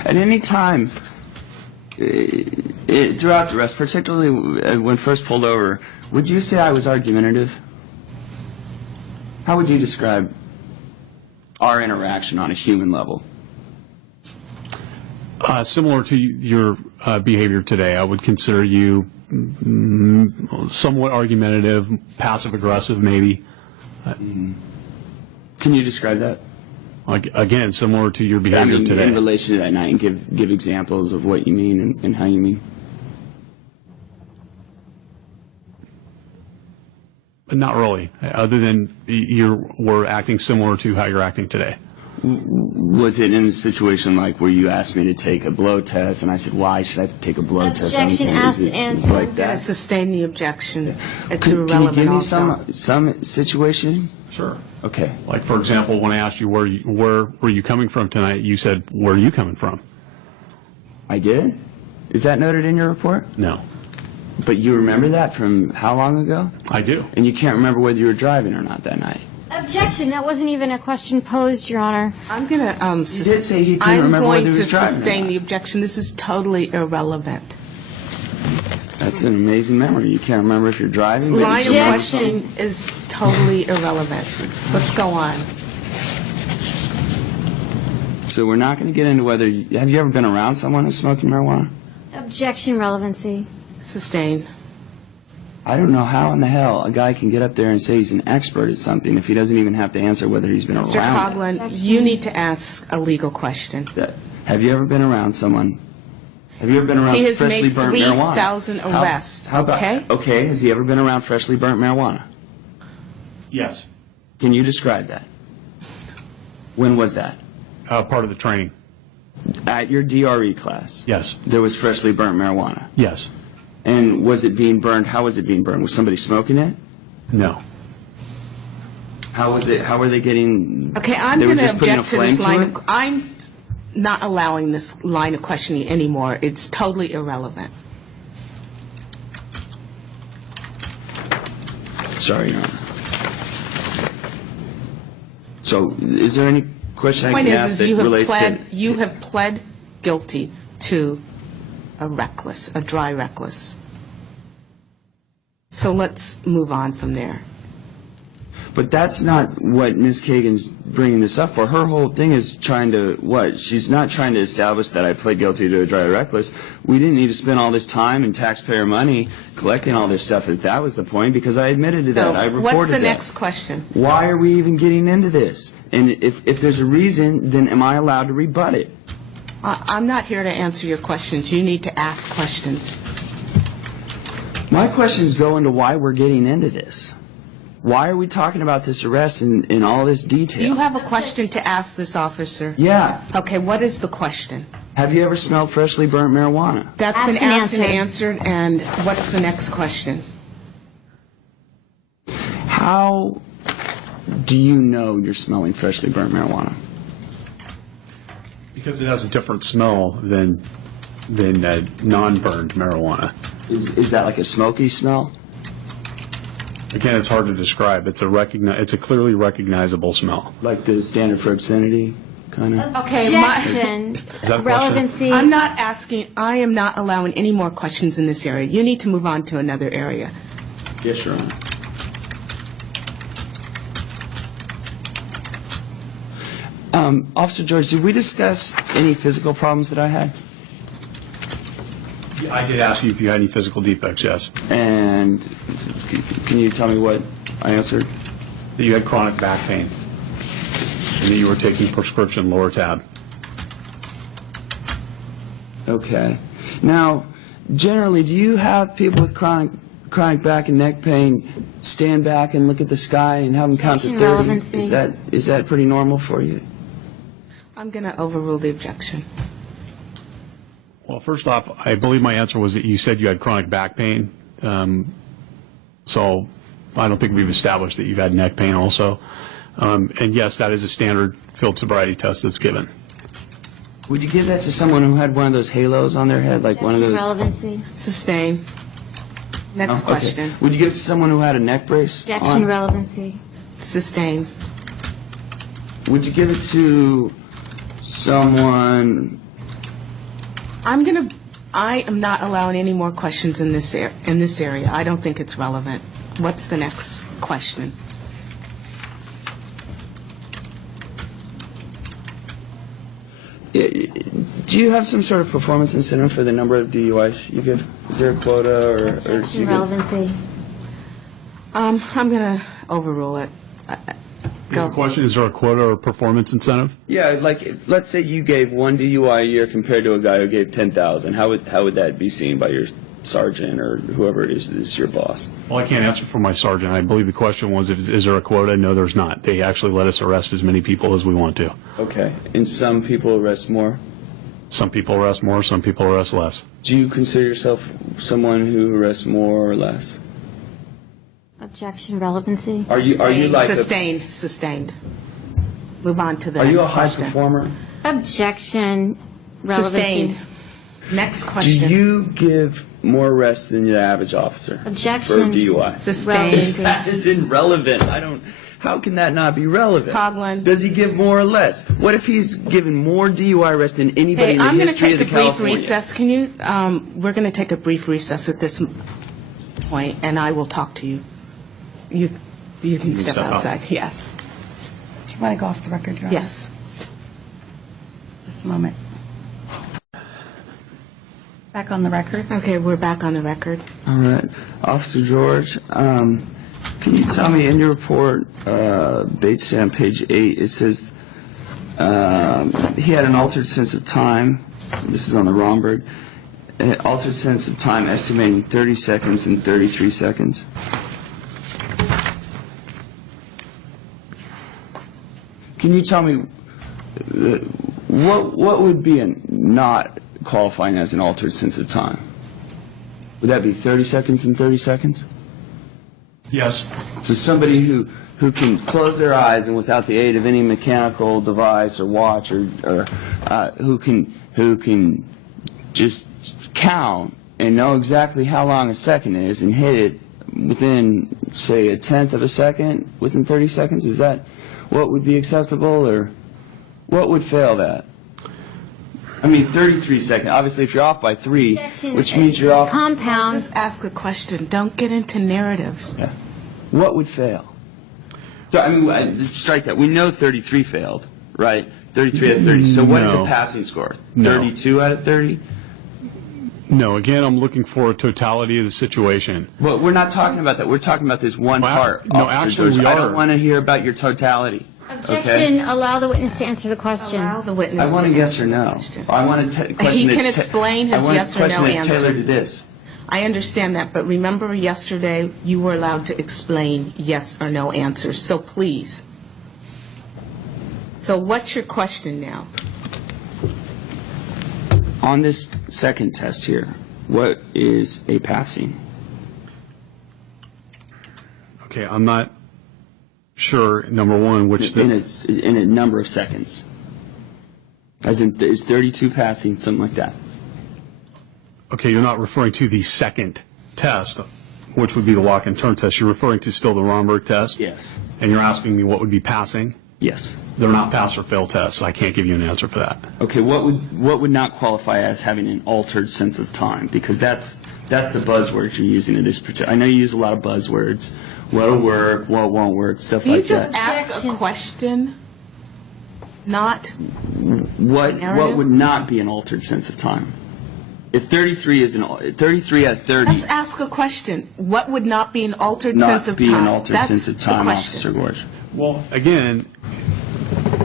At any time throughout the rest, particularly when first pulled over, would you say I was argumentative? How would you describe our interaction on a human level? Similar to your behavior today, I would consider you somewhat argumentative, passive-aggressive, maybe. Can you describe that? Again, similar to your I behavior mean, today. in relation to that night, and give examples of what you mean and how you mean. Not really, other than we're acting similar to how you're acting today. Was it in a situation like where you asked me to take a blow test, and I said, why should I take a blow test? Objection, Is asked, it answered. like I'm going to that? sustain the objection. It's Can you irrelevant give me also. some situation? Sure. Okay. Like, for example, when I asked you where were you coming from tonight, you said, where are you coming from? I did? Is that noted in your report? No. But you remember that from how long ago? I do. And you can't remember whether you were driving or not that night? Objection. That wasn't even a question posed, Your Honor. I'm going to, He did say he couldn't remember whether he was driving or sustain not. the objection. This is totally irrelevant. That's an amazing memory. You can't remember if you're driving? but Line you of can remember Objection. questioning is totally irrelevant. Let's go on. something. So we're not going to get into whether... Have you ever been around someone who's smoking marijuana? Objection. Relevancy. Sustain. I don't know how in the hell a guy can get up there and say he's an expert at something if he doesn't even have to answer whether he's been Mr. around it. Coughlin, you need to ask a legal question. Have you ever been around someone? Have you ever been around He has freshly made burnt marijuana? 3,000 arrests, How about, okay? Okay, has he ever been around freshly burnt marijuana? Yes. Can you describe that? When was that? Part of the training. At your DRE class? Yes. There was freshly burnt marijuana? Yes. And was it being burned? How was it being burned? Was somebody smoking it? No. How was it? How were they getting? Okay, I'm they were going to just putting a object to this flame line to of, I'm not allowing this line of questioning anymore. It's totally irrelevant. Sorry, Your Honor. So, is there any question I Point can is, ask is that you have relates pled, to? you have pled guilty to a dry reckless. So let's move on from there. But that's not what Ms. Kagan's bringing this up for. Her whole thing is trying to, what? She's not trying to establish that I pled guilty to a dry reckless. We didn't need to spend all this time and taxpayer money collecting all this stuff if that was the point, because I admitted to that. I So reported what's the that. next question? Why are we even getting into this? And if there's a reason, then am I allowed to rebut it? I'm not here to answer your questions. You need to ask questions. My questions go into why we're getting into this. Why are we talking about this arrest in all this detail? You have a question to ask this officer. Yeah. Okay, what is the question? Have you ever smelled freshly burnt marijuana? That's Asked been and asked and answered. answered, and what's the next question? How do you know you're smelling freshly burnt marijuana? Because it has a different smell than non-burned marijuana. Is that like a smoky smell? Again, it's hard to describe. It's a clearly recognizable smell. Like the standard for obscenity, kind of? Okay, Objection. that a question? Relevancy. I'm not asking, I am not allowing any more questions in this area. You need to move on to another area. Yes, Your Honor. Officer George, did we discuss any physical problems that I had? I did ask you if you had any physical defects, yes. And can you tell me what I answered? That you had chronic back pain, and that you were taking prescription Loratab. Okay. Now, generally, do you have people with chronic back and neck pain stand back and look at the sky and have them count to 30? Relevancy. Is that pretty normal for you? I'm going to overrule the objection. Well, first off, I believe my answer was that you said you had chronic back pain. So I don't think we've established that you've had neck pain also. And yes, that is a standard field sobriety test that's given. Would you give that to someone who had one of those halos on their head, like one of those? Relevancy. Sustain. Next Oh, okay. question. Would you give it to someone who had a neck brace Objection. on? Relevancy. Sustain. Would you give it to someone? I am not allowing any more questions in this area. I don't think it's relevant. What's the next question? Do you have some sort of performance incentive for the number of DUIs you give? Is there a quota or do Objection. you give? Relevancy. I'm going to overrule it. The question, is there a quota or performance incentive? Yeah, like let's say you gave one DUI a year compared to a guy who gave 10,000. How would that be seen by your sergeant or whoever it is your boss? Well, I can't answer for my sergeant. I believe the question was, is there a quota? No, there's not. They actually let us arrest as many people as we want to. Okay. And some people arrest more. Some people arrest more, some people arrest less. Do you consider yourself someone who arrests more or less? Objection. Relevancy. Are you like Sustained. Sustained. Move on to the Are next you a high question. performer? Objection. Relevancy. Sustained. Next Do question. you give more arrests than the average officer Objection. for DUI? Sustained. Relevancy. That is irrelevant. How can that not be relevant? Coughlin. Does he give more or less? What if he's given more DUI arrests than anybody Hey, in the I'm going to history of take the a brief California? recess. Can you, we're going to take a brief recess at this point, and I will talk to you. You can step step out. outside. Yes. Do you want to go off the record, Your Honor? Yes. Just a moment. Back on the record. Okay, we're back on the record. All right. Officer George, can you tell me in your report, Bates stamp page 8, it says he had an altered sense of time. This is on the Romberg. Altered sense of time estimating 30 seconds and 33 seconds. Can you tell me what would be not qualifying as an altered sense of time? Would that be 30 seconds and 30 seconds? Yes. So somebody who can close their eyes and without the aid of any mechanical device or watch or who can just count and know exactly how long a second is and hit it within, say, a tenth of a second within 30 seconds, is that what would be acceptable, or what would fail that? I mean, 33 seconds. Obviously, if you're off by 3, which means you're off. Compound. Just ask a question. Don't get into narratives. Yeah. What would fail? So, I mean, strike that. We know 33 failed, right? 33 out of 30. So what is a No. passing score? No. 32 out of 30? No, again, I'm looking for a totality of the situation. Well, we're not talking about that. We're talking about this one Well, part. no, Officer actually, George. we I are. don't want to hear about your totality. Objection, allow the witness to answer the question. Allow the witness I want a to yes or answer the no. question. I want a question He can that's explain his yes or no I want a question that's answer. tailored to this. I understand that, but remember yesterday, you were allowed to explain yes or no answers, so please. So what's your question now? On this second test here, what is a passing? Okay, I'm not sure, number one, which In a number of seconds. As in, is 32 passing, something like that? okay, you're not referring to the second test, which would be the walk and turn test. You're referring to still the Romberg test? Yes. And you're asking me what would be passing? Yes. They're not pass or fail tests. I can't give you an answer for that. Okay, what would not qualify as having an altered sense of time? Because that's the buzzword you're using in this particular. I know you use a lot of buzzwords. What'll work, what won't work, stuff Can you like just that. ask a Objection. question? Not, What narrative? would not be an altered sense of time? If 33 is 33 out of 30, let's ask a question. What would not be an altered not sense of be time? an altered That's sense of the time, question. Officer Gorge. Well, again,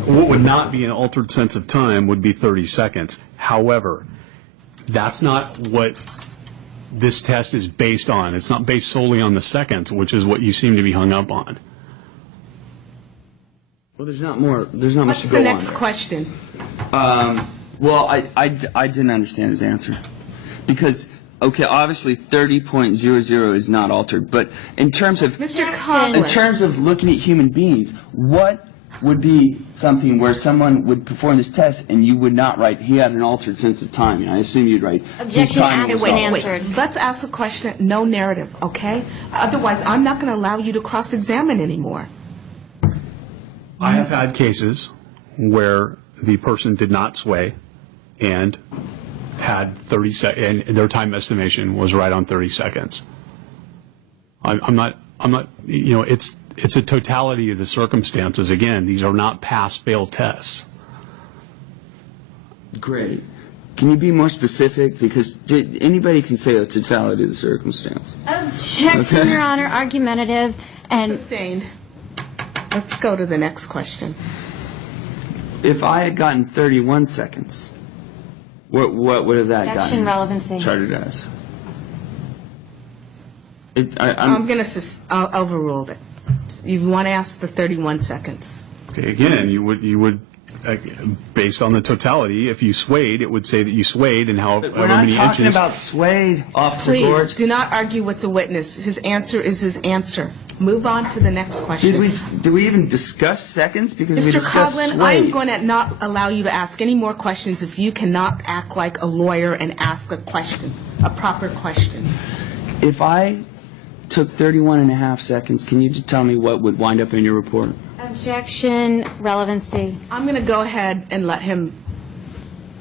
what would not be an altered sense of time would be 30 seconds. However, that's not what this test is based on. It's not based solely on the seconds, which is what you seem to be hung up on. Well, there's not much What's to the go next on. question? Well, I didn't understand his answer. Because, okay, obviously 30.00 is not altered, but in terms of Mr. Objection. Conlon. in terms of looking at human beings, what would be something where someone would perform this test and you would not write, he had an altered sense of timing? I assume you'd write, his Objection, timing was asked and altered. answered. Let's ask a question, no narrative, okay? Otherwise, I'm not going to allow you to cross-examine anymore. I have had cases where the person did not sway and had 30 seconds, and their time estimation was right on 30 seconds. I'm not, you know, it's a totality of the circumstances. Again, these are not pass-fail tests. Great. Can you be more specific? Because anybody can say a totality of the circumstance. Objection, Okay. Your Honor, argumentative, and Sustained. Let's go to the next question. If I had gotten 31 seconds, what would have that objection, gotten relevancy. charted as? I'm going to overrule it. You want to ask the 31 seconds. Okay, again, you would, based on the totality, if you swayed, it would say that you swayed and however We're not many talking inches. about swayed, Officer Please, Gorge. do not argue with the witness. His answer is his answer. Move on to the next question. Did we even discuss seconds? Because we Mr. discussed Coughlin, I am swayed. going to not allow you to ask any more questions if you cannot act like a lawyer and ask a question, a proper question. If I took 31 and a half seconds, can you just tell me what would wind up in your report? objection, relevancy. I'm going to go ahead and let him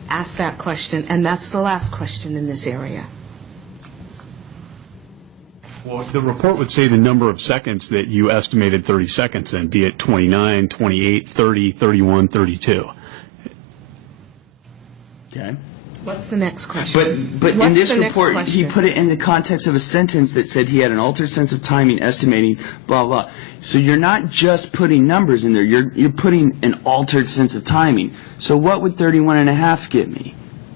ask that question, and that's the last question in this area. Well, the report would say the number of seconds that you estimated 30 seconds in, be it 29, 28, 30, 31, 32. Okay. What's the next question? But in What's this the next report, he question? put it in the context of a sentence that said he had an altered sense of timing, estimating, blah, blah. So you're not just putting numbers in there, you're putting an altered sense of timing. So what would 31 and a half get me?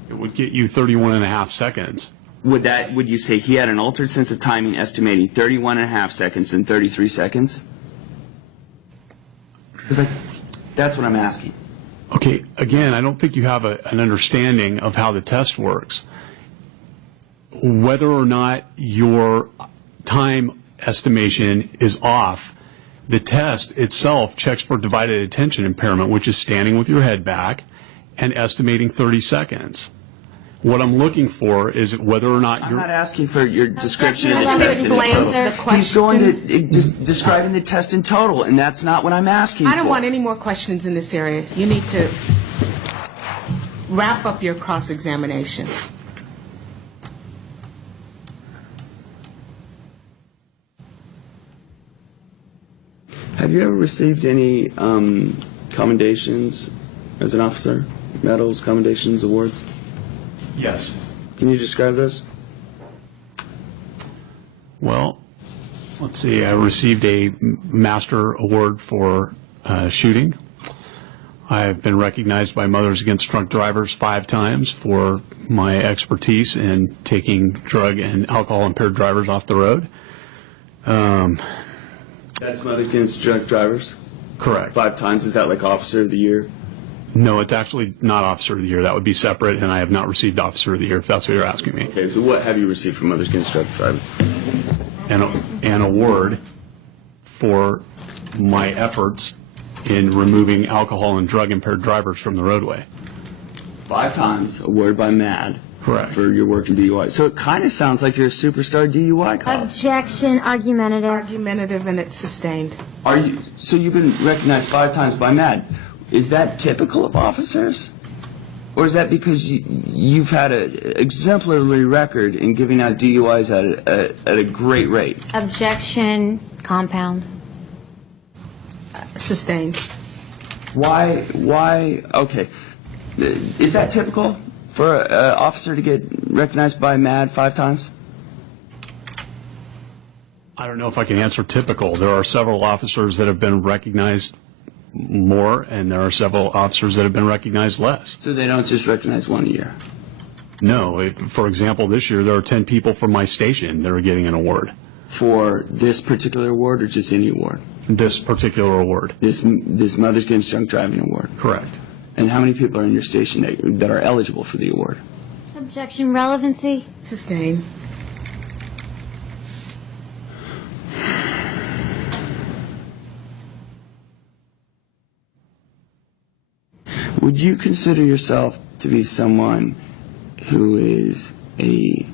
It would get you 31 and a half seconds. Would you say he had an altered sense of timing, estimating 31 and a half seconds and 33 seconds? Because that's what I'm asking. Okay, again, I don't think you have an understanding of how the test works. Whether or not your time estimation is off, the test itself checks for divided attention impairment, which is standing with your head back and estimating 30 seconds. What I'm looking for is whether or not I'm you're... not asking for your description of the Let me test in explain, total. sir. The question. He's going to describing the test in total, and that's not what I'm asking for. I don't want any more questions in this area. You need to wrap up your cross-examination. Have you ever received any commendations as an officer? Medals, commendations, awards? Yes. Can you describe this? Well, let's see. I received a Master Award for shooting. I've been recognized by Mothers Against Drunk Drivers 5 times for my expertise in taking drug and alcohol-impaired drivers off the road. That's Mothers Against Drunk Drivers? Correct. 5 times? Is that like Officer of the Year? No, it's actually not Officer of the Year. That would be separate, and I have not received Officer of the Year, if that's what you're asking me. Okay, so what have you received from Mothers Against Drunk Drivers? An award for my efforts in removing alcohol and drug-impaired drivers from the roadway. 5 times, awarded by MAD. Correct. For your work in DUI. So it kind of sounds like you're a superstar DUI cop. Objection, argumentative. Argumentative, and it's sustained. Are you? So you've been recognized 5 times by MAD. Is that typical of officers? Or is that because you've had an exemplary record in giving out DUIs at a great rate? Objection, compound. Sustained. Why, okay. Is that typical for an officer to get recognized by MAD 5 times? I don't know if I can answer typical. There are several officers that have been recognized more, and there are several officers that have been recognized less. So they don't just recognize 1 a year? No. For example, this year there are 10 people from my station that are getting an award. For this particular award or just any award? This particular award. This Mothers Against Drunk Driving award? Correct. And how many people are in your station that are eligible for the award? Objection, relevancy. Sustained. Would you consider yourself to be someone who is a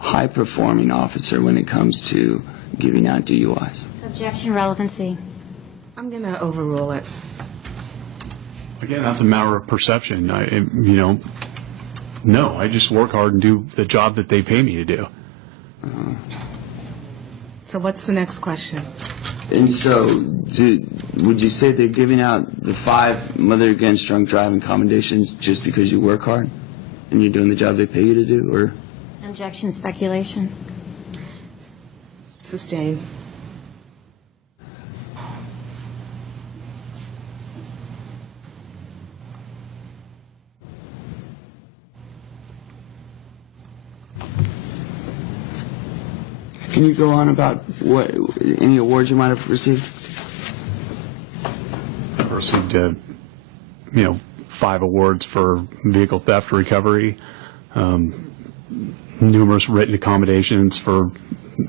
high-performing officer when it comes to giving out DUIs? Objection, relevancy. I'm going to overrule it. Again, that's a matter of perception. No, I just work hard and do the job that they pay me to do. So what's the next question? And so, would you say they're giving out the 5 Mother Against Drunk Driving commendations just because you work hard and you're doing the job they pay you to do, or? Objection, speculation. Sustained. Can you go on about any awards you might have received? I've received, 5 awards for vehicle theft recovery, numerous written accommodations for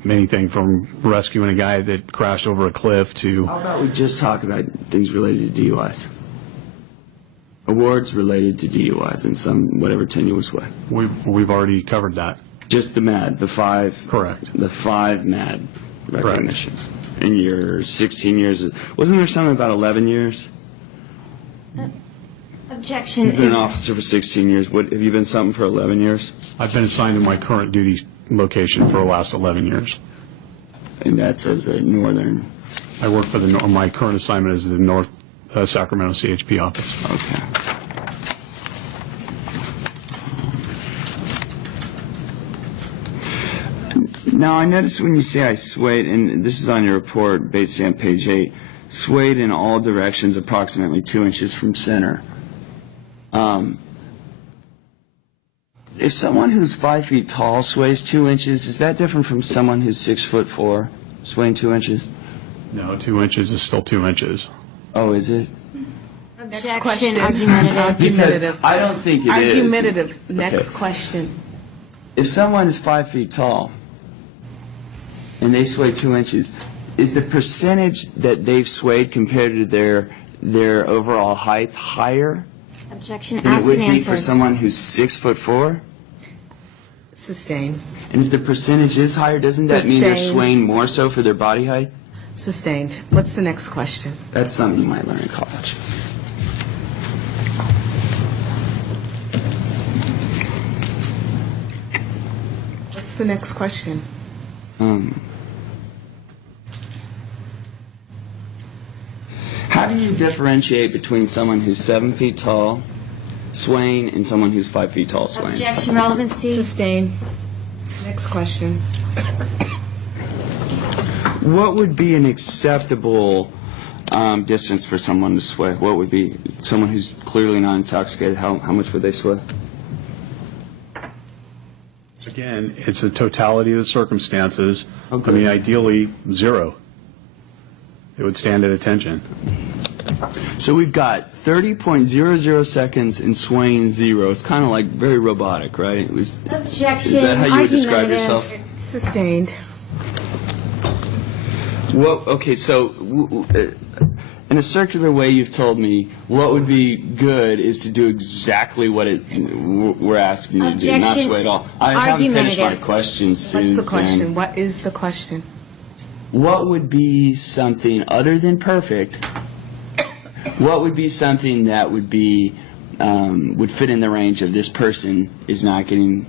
anything from rescuing a guy that crashed over a cliff to... How about we just talk about things related to DUIs? Awards related to DUIs in some whatever tenuous way. We've already covered that. Just the MAD, the 5. Correct. The 5 MAD recognitions. In your 16 years, wasn't there something about 11 years? Objection You've been an is officer for 16 years. What have you been something for 11 years? I've been assigned to my current duty location for the last 11 years. And that's as a northern. I work for my current assignment is the North Sacramento CHP office. Okay. Now, I noticed when you say I swayed, and this is on your report, basically on page 8, swayed in all directions approximately 2 inches from center. If someone who's 5 feet tall sways 2 inches, is that different from someone who's 6'4", swaying 2 inches? No, 2 inches is still 2 inches. Oh, is it? Next question. Argumentative. Because Argumentative. I don't think it is. Argumentative. Next Okay. question. If someone is 5 feet tall and they sway 2 inches, is the percentage that they've swayed compared to their overall height higher Objection than it asked would and be for answered. someone who's 6'4"? Sustain. And if the percentage is higher, doesn't that mean they're Sustained. swaying more so for their body height? Sustained. What's the next question? That's something you might learn in college. What's the next question? How do you differentiate between someone who's 7 feet tall swaying and someone who's 5 feet tall swaying? Objection relevancy. Sustain. Next question. What would be an acceptable distance for someone to sway? What would be someone who's clearly not intoxicated? How much would they sway? Again, it's a totality of the circumstances. Okay. I mean, ideally, 0. It would stand at attention. So we've got 30.00 seconds and swaying 0. It's kind of like very robotic, right? Objection. Is that how you would describe argumentative. yourself? Sustained. Well, okay, so in a circular way, you've told me what would be good is to do exactly what we're asking you to do, not Objection. sway at all. I haven't finished my Argumentative. question, What's Susan. the question? What is the question? What would be something other than perfect? What would be something that would be would fit in the range of this person is not getting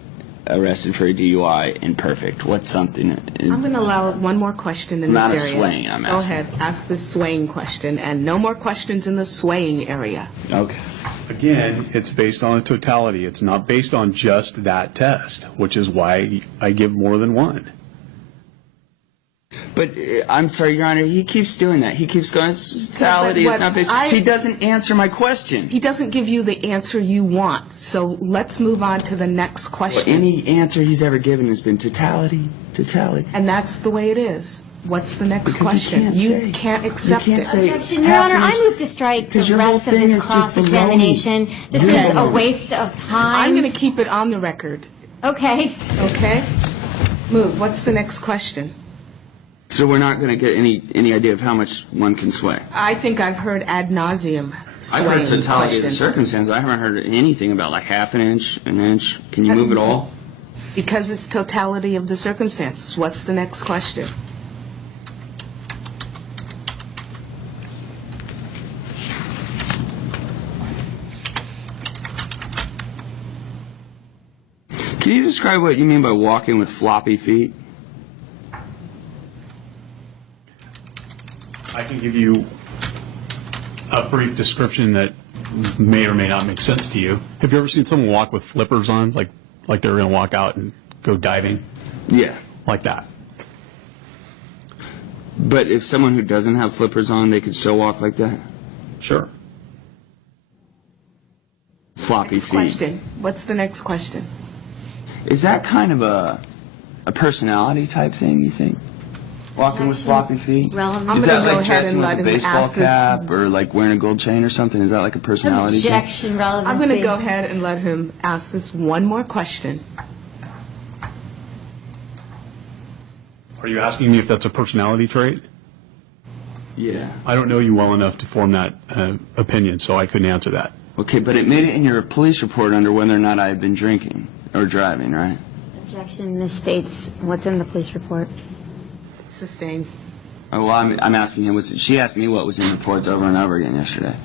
arrested for a DUI and perfect? What's something? I'm going to allow one more question in Not a this area. swaying, I'm Go asking. ahead. Ask the swaying question, and no more questions in the swaying area. Okay. Again, it's based on a totality. It's not based on just that test, which is why I give more than one. But I'm sorry, Your Honor, he keeps doing that. He keeps going, it's totality, But it's not based. I- He doesn't answer my question. He doesn't give you the answer you want, so let's move on to the next question. Any answer he's ever given has been totality, totality. And that's the way it is. What's the next Because question? you can't say. can't accept You can't it. say- Objection, Your half Honor, I inch- move to strike the Because your whole rest of thing this is just cross-examination. baloney. This You're is a baloney. waste of time. I'm going to keep it on the record, Okay. okay? Move. What's the next question? So we're not going to get any idea of how much one can sway. I think I've heard ad nauseum I've swaying heard totality of the questions. circumstances. I haven't heard anything about like half an inch, an inch. Can you move it all? Because it's totality of the circumstances. What's the next question? Can you describe what you mean by walking with floppy feet? I can give you a brief description that may or may not make sense to you. Have you ever seen someone walk with flippers on, like they're going to walk out and go diving, Yeah. like that? But if someone who doesn't have flippers on, they could still walk like that? Sure. Floppy Next feet. question. What's the next question? Is that kind of a personality type thing, you think? Walking with floppy feet? Relevant. I'm Is gonna that go like ahead dressing and with let a him baseball ask this- cap or like wearing a gold chain or something? Is that like a personality thing? Objection relevancy. I'm going to go ahead and let him ask this one more question. Are you asking me if that's a personality trait? Yeah. I don't know you well enough to form that opinion, so I couldn't answer that. Okay, but it made it in your police report under whether or not I had been drinking or driving, right? Objection misstates what's in the police report. Sustained. Oh, well, I'm asking him. She asked me what was in reports over and over again yesterday.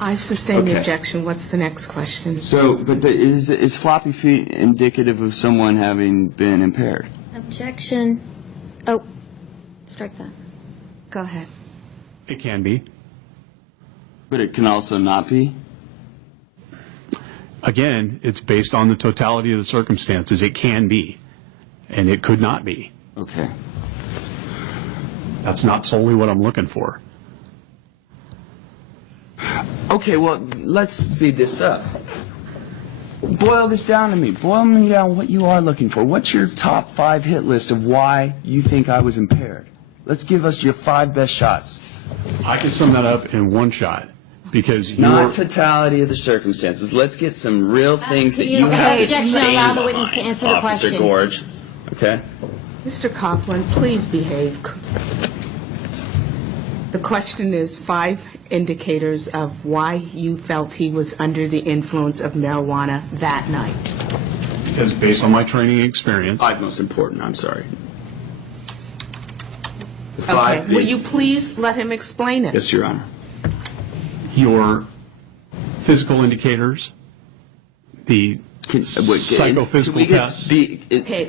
I've sustained the Okay. objection. What's the next question? So, but is floppy feet indicative of someone having been impaired? Objection. Oh, strike that. Go ahead. It can be. But it can also not be? Again, it's based on the totality of the circumstances. It can be, and it could not be. Okay. That's not solely what I'm looking for. Okay, well, let's speed this up. Boil this down to me. Boil me down what you are looking for. What's your top 5 hit list of why you think I was impaired? Let's give us your 5 best shots. I can sum that up in one shot. because you're... Not totality of the circumstances. Let's get some real things that you Okay, have to objection, stand allow the witness to behind, answer the Officer question. Gorge. Okay? Mr. Coughlin, please behave. The question is 5 indicators of why you felt he was under the influence of marijuana that night. Because based on my training and experience, 5 most important, I'm sorry. The Okay, 5 will you please let him explain it? Yes, Your Honor. your physical indicators, the psychophysical tests.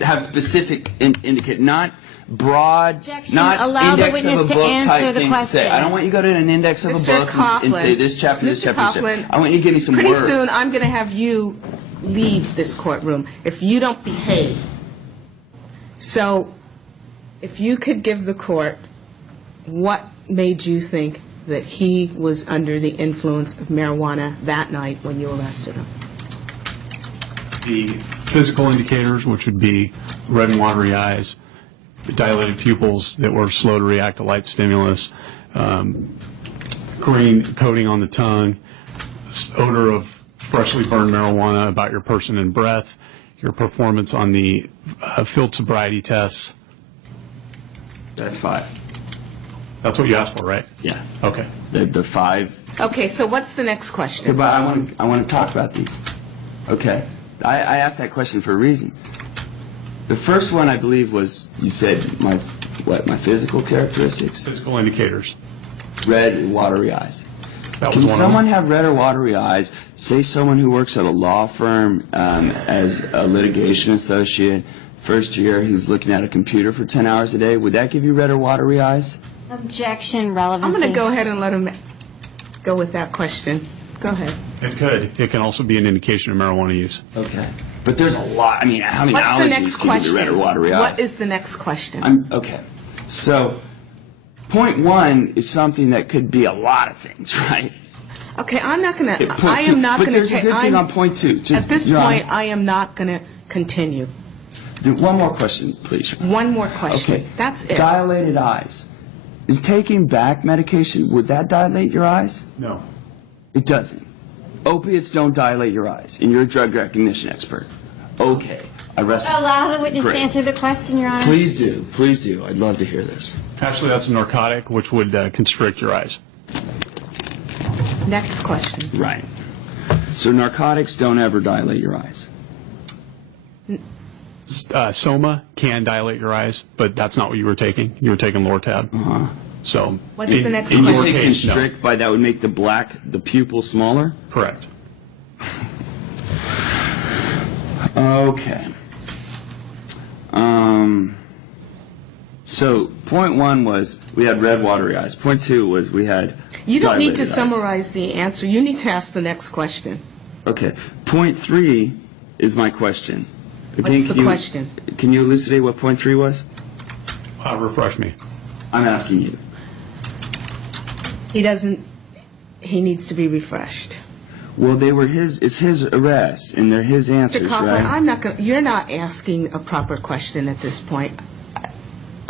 Have specific indicate, not broad, Objection. not Allow the index of a witness to book answer type the things to say. question. I don't want you to go to an index of Mr. a book and say this chapter, this Mr. chapter, this chapter. Coughlin, I want you to give me some pretty words. soon I'm going to have you leave this courtroom if you don't behave. So if you could give the court what made you think that he was under the influence of marijuana that night when you arrested him? The physical indicators, which would be red and watery eyes, dilated pupils that were slow to react to light stimulus, green coating on the tongue, odor of freshly burned marijuana about your person and breath, your performance on the field sobriety tests. That's 5. That's what you asked for, right? Yeah. Okay. The 5. Okay, so what's the next question? But I want to talk about these. Okay. I asked that question for a reason. The first one, I believe, was you said my physical characteristics? Physical indicators. Red and watery eyes. That Can was one someone of them. have red or watery eyes? Say someone who works at a law firm as a litigation associate, first year, he's looking at a computer for 10 hours a day. Would that give you red or watery eyes? Objection, relevancy. I'm going to go ahead and let him go with that question. Go ahead. It could. It can also be an indication of marijuana use. Okay. But there's a lot. I mean, how many What's the allergies next give you question? the red or watery eyes? What is the next question? Okay. So, point 1 is something that could be a lot of things, right? Okay, I'm not going to, Point I two, am not but going to there's a take, good thing on point 2. at this Your Honor, point, I am not going to continue. one more question, please. One more question. Okay. That's it. Dilated eyes. Is taking back medication, would that dilate your eyes? No. It doesn't. Opiates don't dilate your eyes, and you're a drug recognition expert. Okay. I rest. Allow the witness Great. to answer the question, Your Honor. Please do. Please do. I'd love to hear this. Actually, that's a narcotic, which would constrict your eyes. Next question. Right. So narcotics don't ever dilate your eyes. Soma can dilate your eyes, but that's not what you were taking. You were taking Lortab. So, What's the next in your question? Say case, no. constrict by that would make the pupil smaller? Correct. Okay. So point 1 was we had red watery eyes. Point 2 was we had You don't need to dilated eyes. summarize the answer. You need to ask the next question. Okay. Point 3 is my question. What's the question? Can you elucidate what point 3 was? Refresh me. I'm asking you. He needs to be refreshed. Well, it's his arrest, and they're his answers, Mr. Coughlin, right? you're not asking a proper question at this point.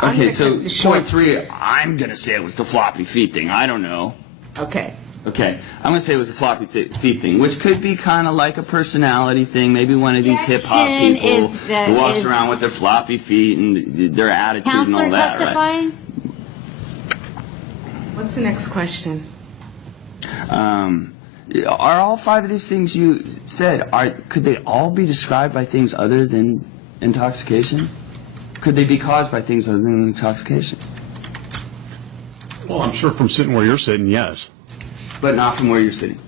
I'm Okay, gonna so cut this short. point 3, I'm going to say it was the floppy feet thing. I don't know. Okay. Okay, I'm going to say it was a floppy feet thing, which could be kind of like a personality thing. Maybe one of these hip-hop Objection people is that- who walks is- around with their floppy feet and their attitude and Counselor all that, right? testifying? What's the next question? Are all 5 of these things you said, could they all be described by things other than intoxication? Could they be caused by things other than intoxication? Well, I'm sure from sitting where you're sitting, yes. But not from where you're sitting.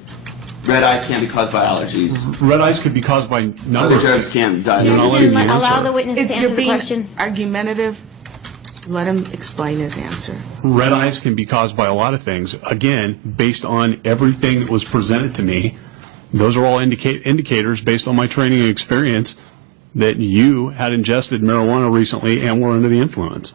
Red eyes can't be caused by allergies. Red eyes could be caused by number Other of drugs can't die. You're not Objection, letting me allow answer. the witness If to you're answer the being question. argumentative, let him explain his answer. Red eyes can be caused by a lot of things. Again, based on everything that was presented to me, those are all indicators based on my training and experience that you had ingested marijuana recently and were under the influence.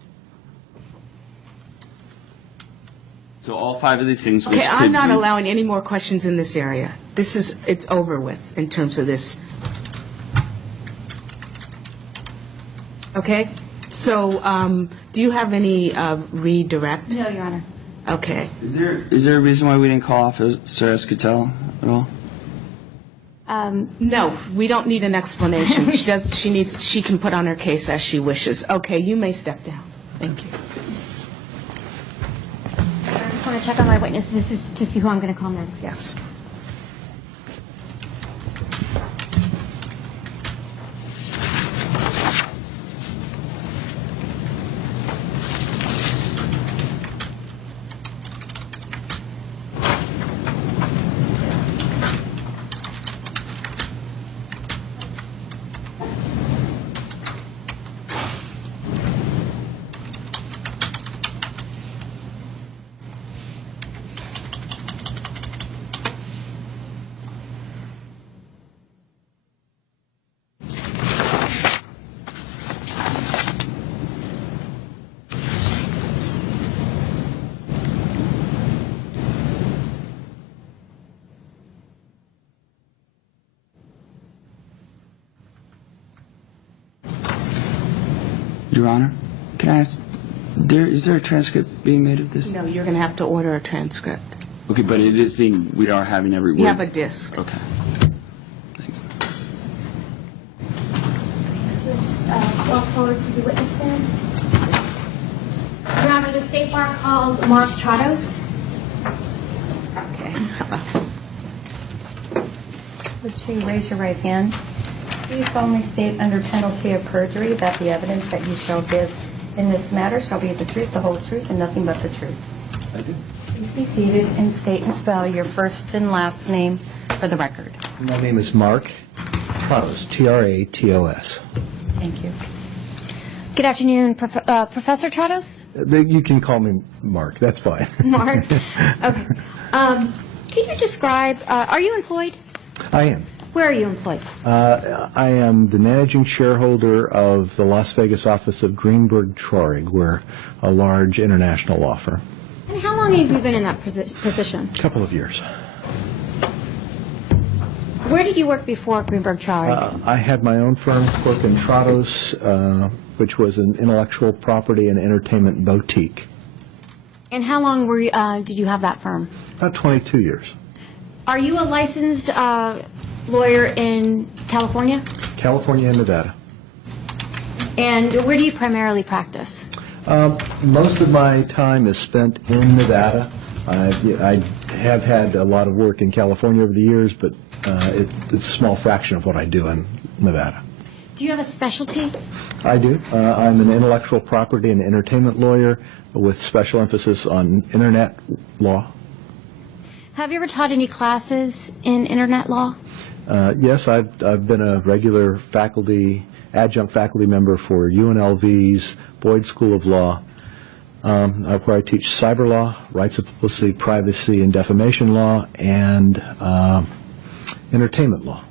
So all 5 of these things. Okay, which I'm could not be- allowing any more questions in this area. It's over with in terms of this. Okay? So, do you have any redirect? No, Your Honor. Okay. Is there a reason why we didn't call Officer Escatel at all? No, we don't need an explanation. She can put on her case as she wishes. Okay, you may step down. Thank you. I just want to check on my witnesses to see who I'm going to call next. Yes. Your Honor, can I ask, is there a transcript being made of this? No, you're going to have to order a transcript. Okay, but we are having every word. You have a disc. Okay. Thanks. We'll just walk forward to the witness stand. Your Honor, the State Bar calls Mark Trados. Okay. Hello. Would you raise your right hand? Do you solemnly state under penalty of perjury that the evidence that you shall give in this matter shall be the truth, the whole truth, and nothing but the truth? I do. Please be seated and state and spell your first and last name for the record. My name is Mark Tratos, T-R-A-T-O-S. Thank you. Good afternoon, Professor Trados? You can call me Mark, that's fine. Mark? Okay. Can you describe, are you employed? I am. Where are you employed? I am the managing shareholder of the Las Vegas office of Greenberg Traurig. We're a large international law firm. And how long have you been in that position? A couple of years. Where did you work before Greenberg Traurig? I had my own firm, Quirk and Trados, which was an intellectual property and entertainment boutique. And how long did you have that firm? About 22 years. Are you a licensed lawyer in California? California and Nevada. And where do you primarily practice? Most of my time is spent in Nevada. I have had a lot of work in California over the years, but it's a small fraction of what I do in Nevada. Do you have a specialty? I do. I'm an intellectual property and entertainment lawyer with special emphasis on Internet law. Have you ever taught any classes in Internet law? Yes, I've been a regular adjunct faculty member for UNLV's Boyd School of Law, where I teach cyber law, rights of publicity, privacy, and defamation law, and entertainment law.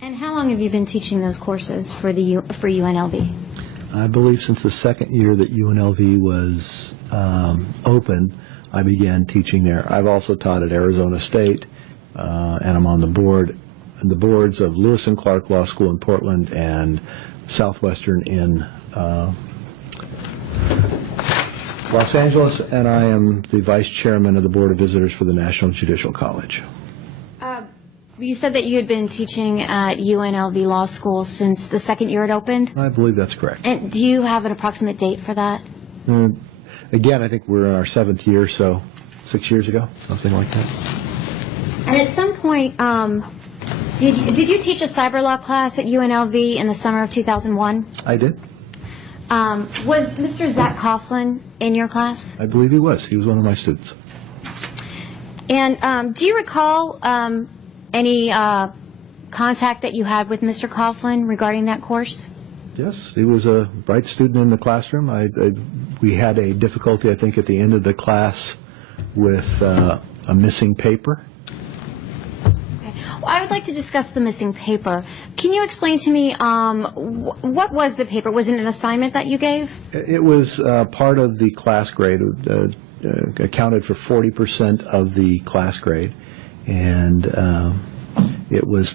And how long have you been teaching those courses for UNLV? I believe since the second year that UNLV was open, I began teaching there. I've also taught at Arizona State, and I'm on the boards of Lewis and Clark Law School in Portland and Southwestern in Los Angeles, and I am the vice chairman of the Board of Visitors for the National Judicial College. You said that you had been teaching at UNLV Law School since the second year it opened? I believe that's correct. And do you have an approximate date for that? Again, I think we're in our 7th year, so 6 years ago, something like that. And at some point, did you teach a cyber law class at UNLV in the summer of 2001? I did. Was Mr. Zach Coughlin in your class? I believe he was. He was one of my students. And do you recall any contact that you had with Mr. Coughlin regarding that course? Yes, he was a bright student in the classroom. We had a difficulty, I think, at the end of the class with a missing paper. Okay. Well, I would like to discuss the missing paper. Can you explain to me what was the paper? Was it an assignment that you gave? It was part of the class grade, accounted for 40% of the class grade, and it was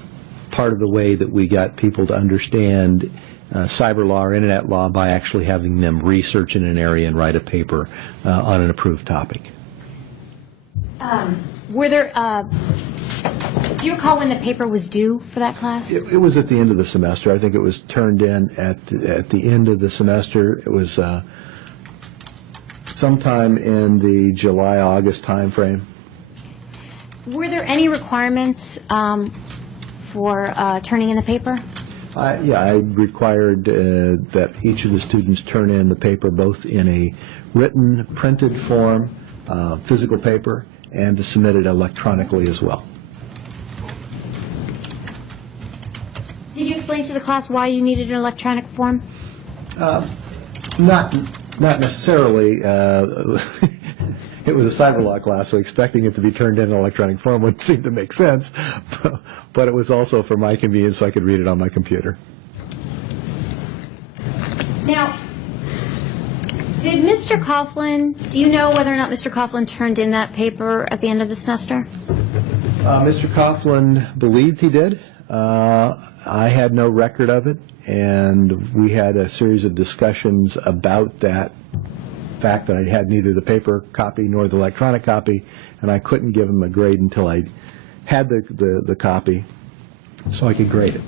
part of the way that we got people to understand cyber law or internet law by actually having them research in an area and write a paper on an approved topic. Were there, do you recall when the paper was due for that class? It was at the end of the semester. I think it was turned in at the end of the semester. It was sometime in the July-August timeframe. Were there any requirements for turning in the paper? Yeah, I required that each of the students turn in the paper both in a written, printed form, physical paper, and to submit it electronically as well. Did you explain to the class why you needed an electronic form? Not necessarily. It was a cyber law class, so expecting it to be turned in electronic form would seem to make sense. But it was also for my convenience, so I could read it on my computer. Now, did Mr. Coughlin, do you know whether or not Mr. Coughlin turned in that paper at the end of the semester? Mr. Coughlin believed he did. I had no record of it, and we had a series of discussions about that fact that I had neither the paper copy nor the electronic copy, and I couldn't give him a grade until I had the copy so I could grade it.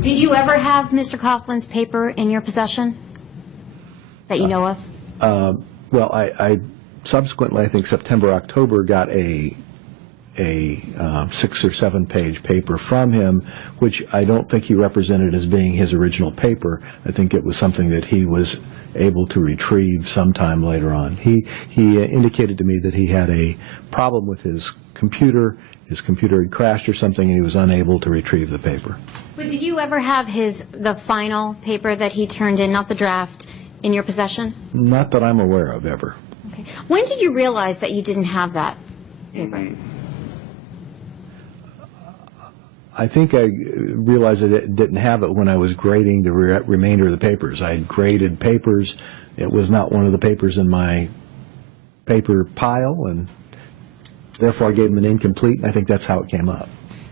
Did you ever have Mr. Coughlin's paper in your possession that you know of? Well, I subsequently, I think September, October, got a 6 or 7 page paper from him, which I don't think he represented as being his original paper. I think it was something that he was able to retrieve sometime later on. He indicated to me that he had a problem with his computer had crashed or something, and he was unable to retrieve the paper. But did you ever have the final paper that he turned in, not the draft, in your possession? Not that I'm aware of, ever. Okay. When did you realize that you didn't have that paper? I think I realized that it didn't have it when I was grading the remainder of the papers. I had graded papers. It was not one of the papers in my paper pile, and therefore I gave him an incomplete, and I think that's how it came up.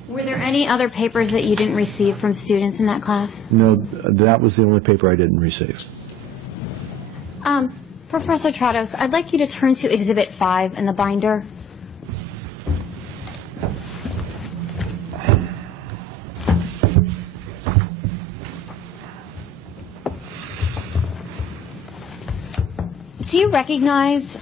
Were there any other papers that you didn't receive from students in that class? No, that was the only paper I didn't receive. Professor Trados, I'd like you to turn to Exhibit 5 in the binder. Do you recognize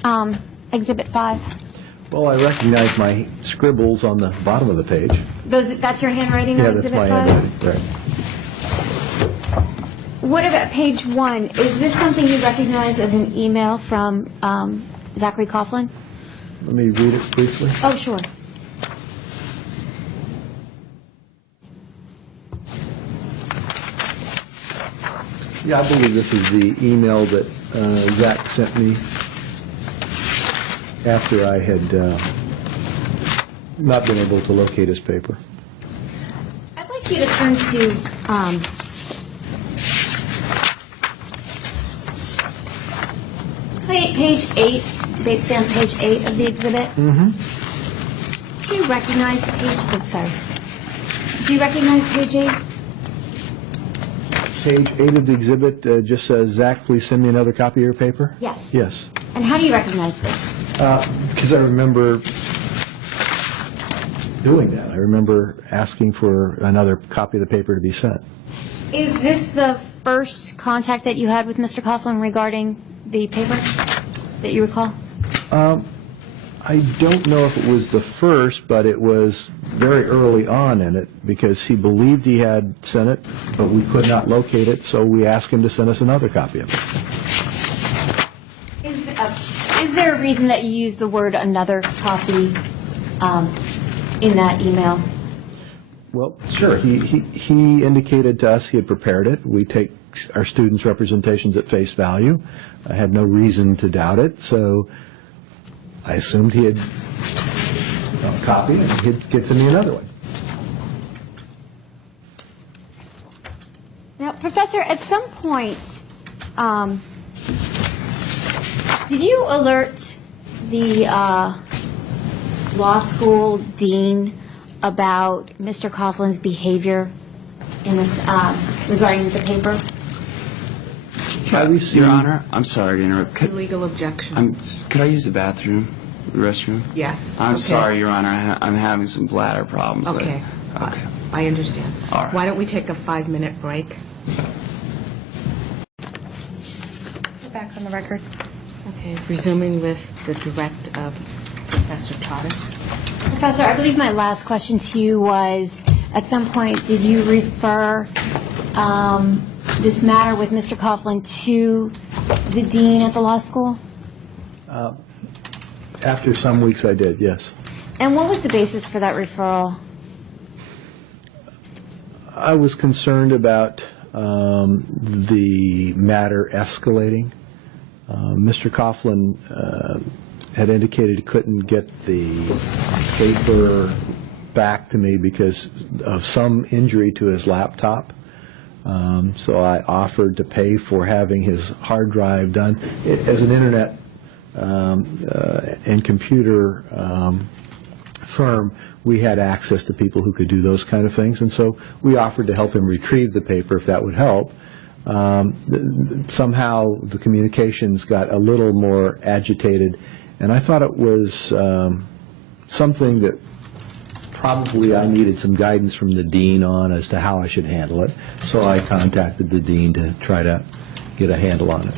Exhibit 5? Well, I recognize my scribbles on the bottom of the page. That's your handwriting on Yeah, that's Exhibit my 5? handwriting, right. What about page 1? Is this something you recognize as an email from Zachary Coughlin? Let me read it briefly. Oh, sure. Yeah, I believe this is the email that Zach sent me after I had not been able to locate his paper. I'd like you to turn to page 8. They'd say on page 8 of the exhibit. Mm-hmm. Do you recognize page? Oh, sorry. Do you recognize page 8? Page 8 of the exhibit just says, Zach, please send me another copy of your paper? Yes. Yes. And how do you recognize this? Because I remember doing that. I remember asking for another copy of the paper to be sent. Is this the first contact that you had with Mr. Coughlin regarding the paper that you recall? I don't know if it was the first, but it was very early on in it because he believed he had sent it, but we could not locate it, so we asked him to send us another copy of it. Is there a reason that you use the word another copy in that email? Well, sure. He indicated to us he had prepared it. We take our students' representations at face value. I had no reason to doubt it, so I assumed he had a copy and he'd send me another one. Now, Professor, at some point, did you alert the law school dean about Mr. Coughlin's behavior in this regarding the paper? Your Honor, I'm sorry to interrupt. Legal objection. Could I use the bathroom? the restroom? Yes. I'm Okay. sorry, Your Honor. I'm having some bladder problems. Okay. Okay. I understand. All right. Why don't we take a 5-minute break? Back on the record. Okay, resuming with the direct of Professor Tadas. Professor, I believe my last question to you was, at some point, did you refer this matter with Mr. Coughlin to the dean at the law school? After some weeks, I did, yes. And what was the basis for that referral? I was concerned about the matter escalating. Mr. Coughlin had indicated he couldn't get the paper back to me because of some injury to his laptop. So I offered to pay for having his hard drive done. As an internet and computer firm, we had access to people who could do those kind of things, and so we offered to help him retrieve the paper if that would help. Somehow the communications got a little more agitated, and I thought it was something that probably I needed some guidance from the dean on as to how I should handle it, so I contacted the dean to try to get a handle on it.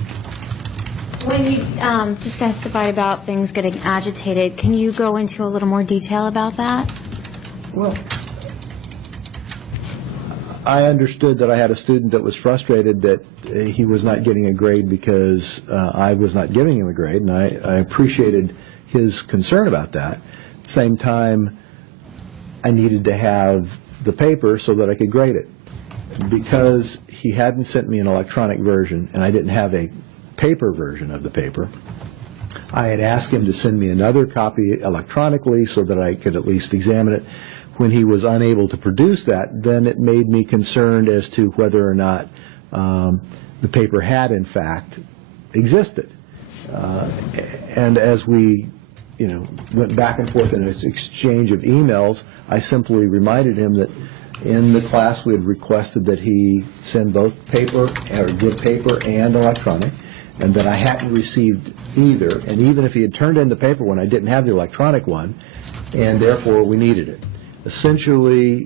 When you just testified about things getting agitated, can you go into a little more detail about that? Well, I understood that I had a student that was frustrated that he was not getting a grade because I was not giving him a grade, and I appreciated his concern about that. At the same time, I needed to have the paper so that I could grade it. Because he hadn't sent me an electronic version, and I didn't have a paper version of the paper, I had asked him to send me another copy electronically so that I could at least examine it. When he was unable to produce that, then it made me concerned as to whether or not the paper had, in fact, existed. And as we, went back and forth in an exchange of emails, I simply reminded him that in the class we had requested that he send both paper, or good paper and electronic, and that I hadn't received either. And even if he had turned in the paper one, I didn't have the electronic one, and therefore we needed it. Essentially,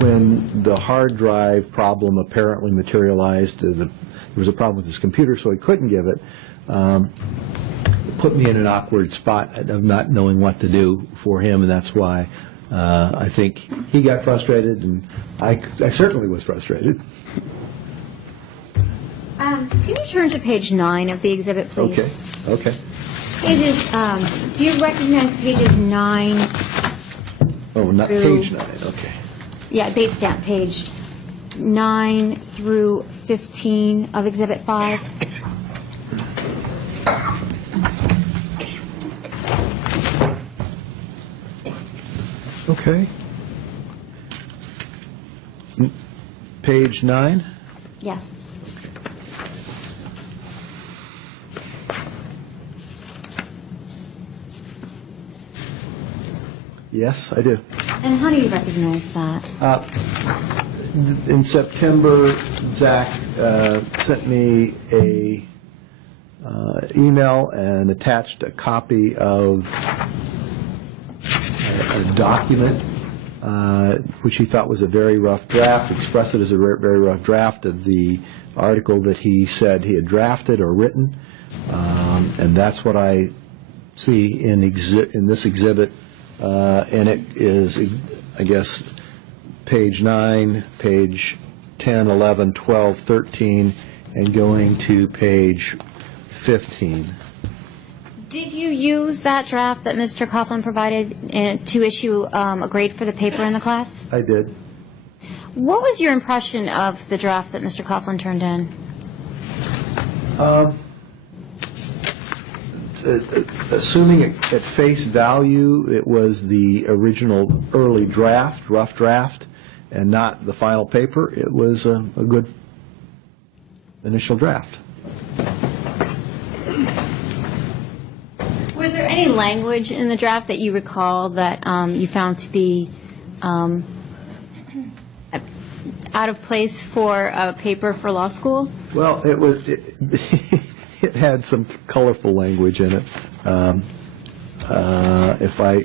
when the hard drive problem apparently materialized, there was a problem with his computer, so he couldn't give it. It put me in an awkward spot of not knowing what to do for him, and that's why I think he got frustrated, and I certainly was frustrated. Can you turn to page 9 of the exhibit, please? Okay. Pages, do you recognize pages 9? Oh, not page 9, okay. Yeah, date stamp, page 9 through 15 of exhibit 5. Okay. Page 9? Yes. Yes, I do. And how do you recognize that? In September, Zach sent me a email and attached a copy of a document which he thought was a very rough draft, expressed it as a very rough draft of the article that he said he had drafted or written, and that's what I see in this exhibit, and it is, I guess, page 9, page 10, 11, 12, 13, and going to page 15. Did you use that draft that Mr. Coughlin provided to issue a grade for the paper in the class? I did. What was your impression of the draft that Mr. Coughlin turned in? Assuming at face value, it was the original early draft, rough draft, and not the final paper, it was a good initial draft. Was there any language in the draft that you recall that you found to be out of place for a paper for law school? Well, it had some colorful language in it. if I,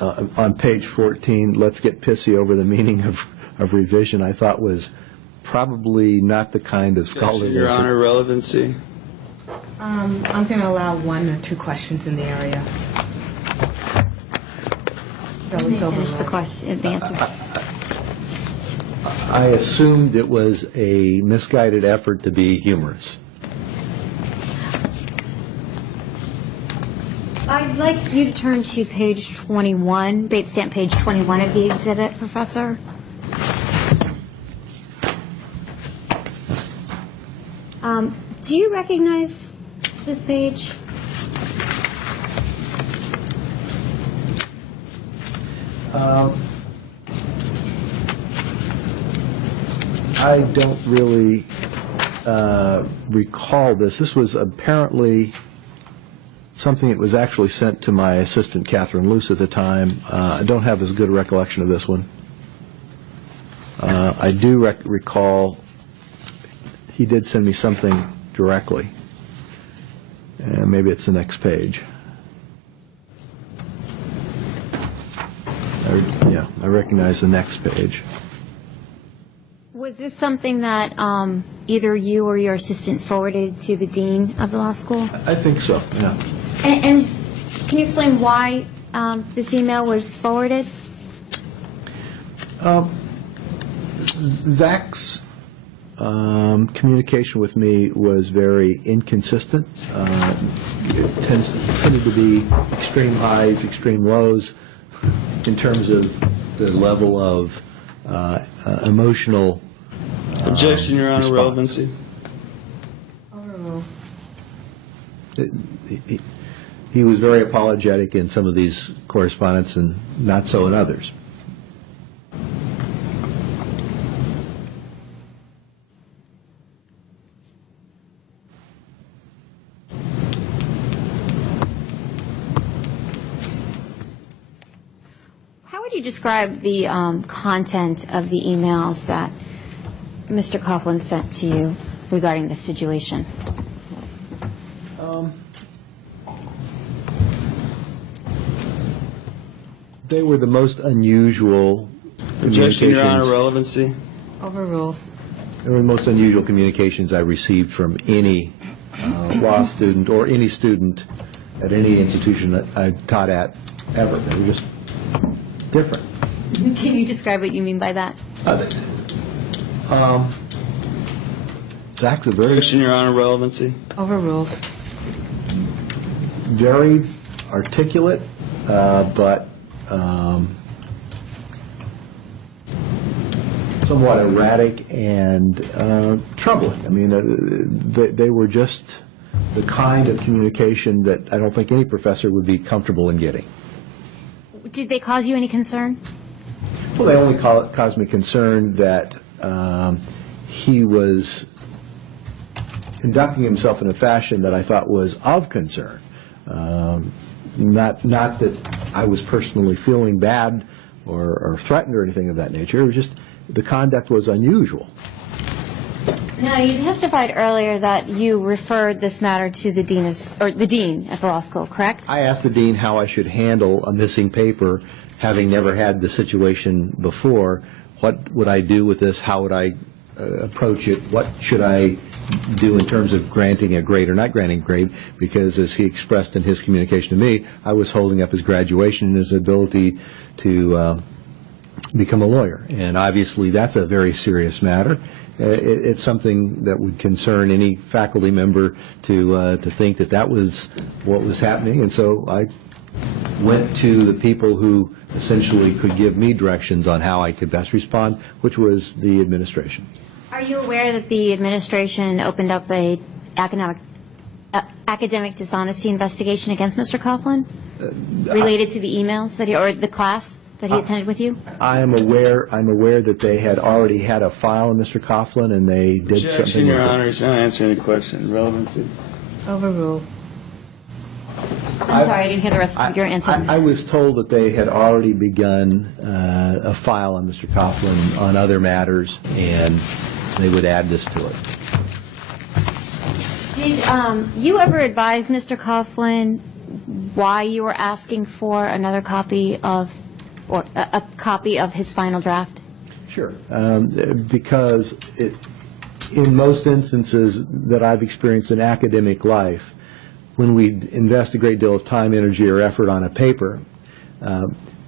on page 14, let's get pissy over the meaning of revision, I thought was probably not the kind of scholarly. Your Honor, relevancy. I'm going to allow 1 or 2 questions in the area. So it's Finish the overruled. question, the answer. I assumed it was a misguided effort to be humorous. I'd like you to turn to page 21, date stamp page 21 of the exhibit, Professor. Do you recognize this page? I don't really recall this. This was apparently something that was actually sent to my assistant, Catherine Luce, at the time. I don't have as good a recollection of this one. I do recall he did send me something directly. And maybe it's the next page. Yeah, I recognize the next page. Was this something that either you or your assistant forwarded to the dean of the law school? I think so, yeah. And can you explain why this email was forwarded? Zach's communication with me was very inconsistent. It tended to be extreme highs, extreme lows in terms of the level of emotional Objection, Your Honor, response. relevancy. Overruled. He was very apologetic in some of these correspondence and not so in others. How would you describe the content of the emails that Mr. Coughlin sent to you regarding this situation? They were the most unusual Objection, Your Honor, communications. relevancy. Overruled. They were the most unusual communications I received from any law student or any student at any institution that I taught at ever. They were just different. Can you describe what you mean by that? Zach's a very, Objection, Your Honor, relevancy. Overruled. very articulate, but somewhat erratic and troubling. I mean, they were just the kind of communication that I don't think any professor would be comfortable in getting. Did they cause you any concern? Well, they only caused me concern that he was conducting himself in a fashion that I thought was of concern. Not that I was personally feeling bad or threatened or anything of that nature. It was just the conduct was unusual. Now, you testified earlier that you referred this matter to the dean at the law school, correct? I asked the dean how I should handle a missing paper, having never had the situation before. What would I do with this? How would I approach it? What should I do in terms of granting a grade or not granting a grade? Because as he expressed in his communication to me, I was holding up his graduation and his ability to become a lawyer. And obviously that's a very serious matter. It's something that would concern any faculty member to think that that was what was happening. And so I went to the people who essentially could give me directions on how I could best respond, which was the administration. Are you aware that the administration opened up a academic dishonesty investigation against Mr. Coughlin related to the emails that or the class that he attended with you? I'm aware that they had already had a file on Mr. Coughlin and they did Objection, something Your with it. Honor, he's not answering the question. Relevancy. Overruled. I'm sorry, I didn't hear the rest of your answer. I was told that they had already begun a file on Mr. Coughlin on other matters, and they would add this to it. Did you ever advise Mr. Coughlin why you were asking for another copy of, or a copy of his final draft? Sure. Because in most instances that I've experienced in academic life, when we invest a great deal of time, energy, or effort on a paper,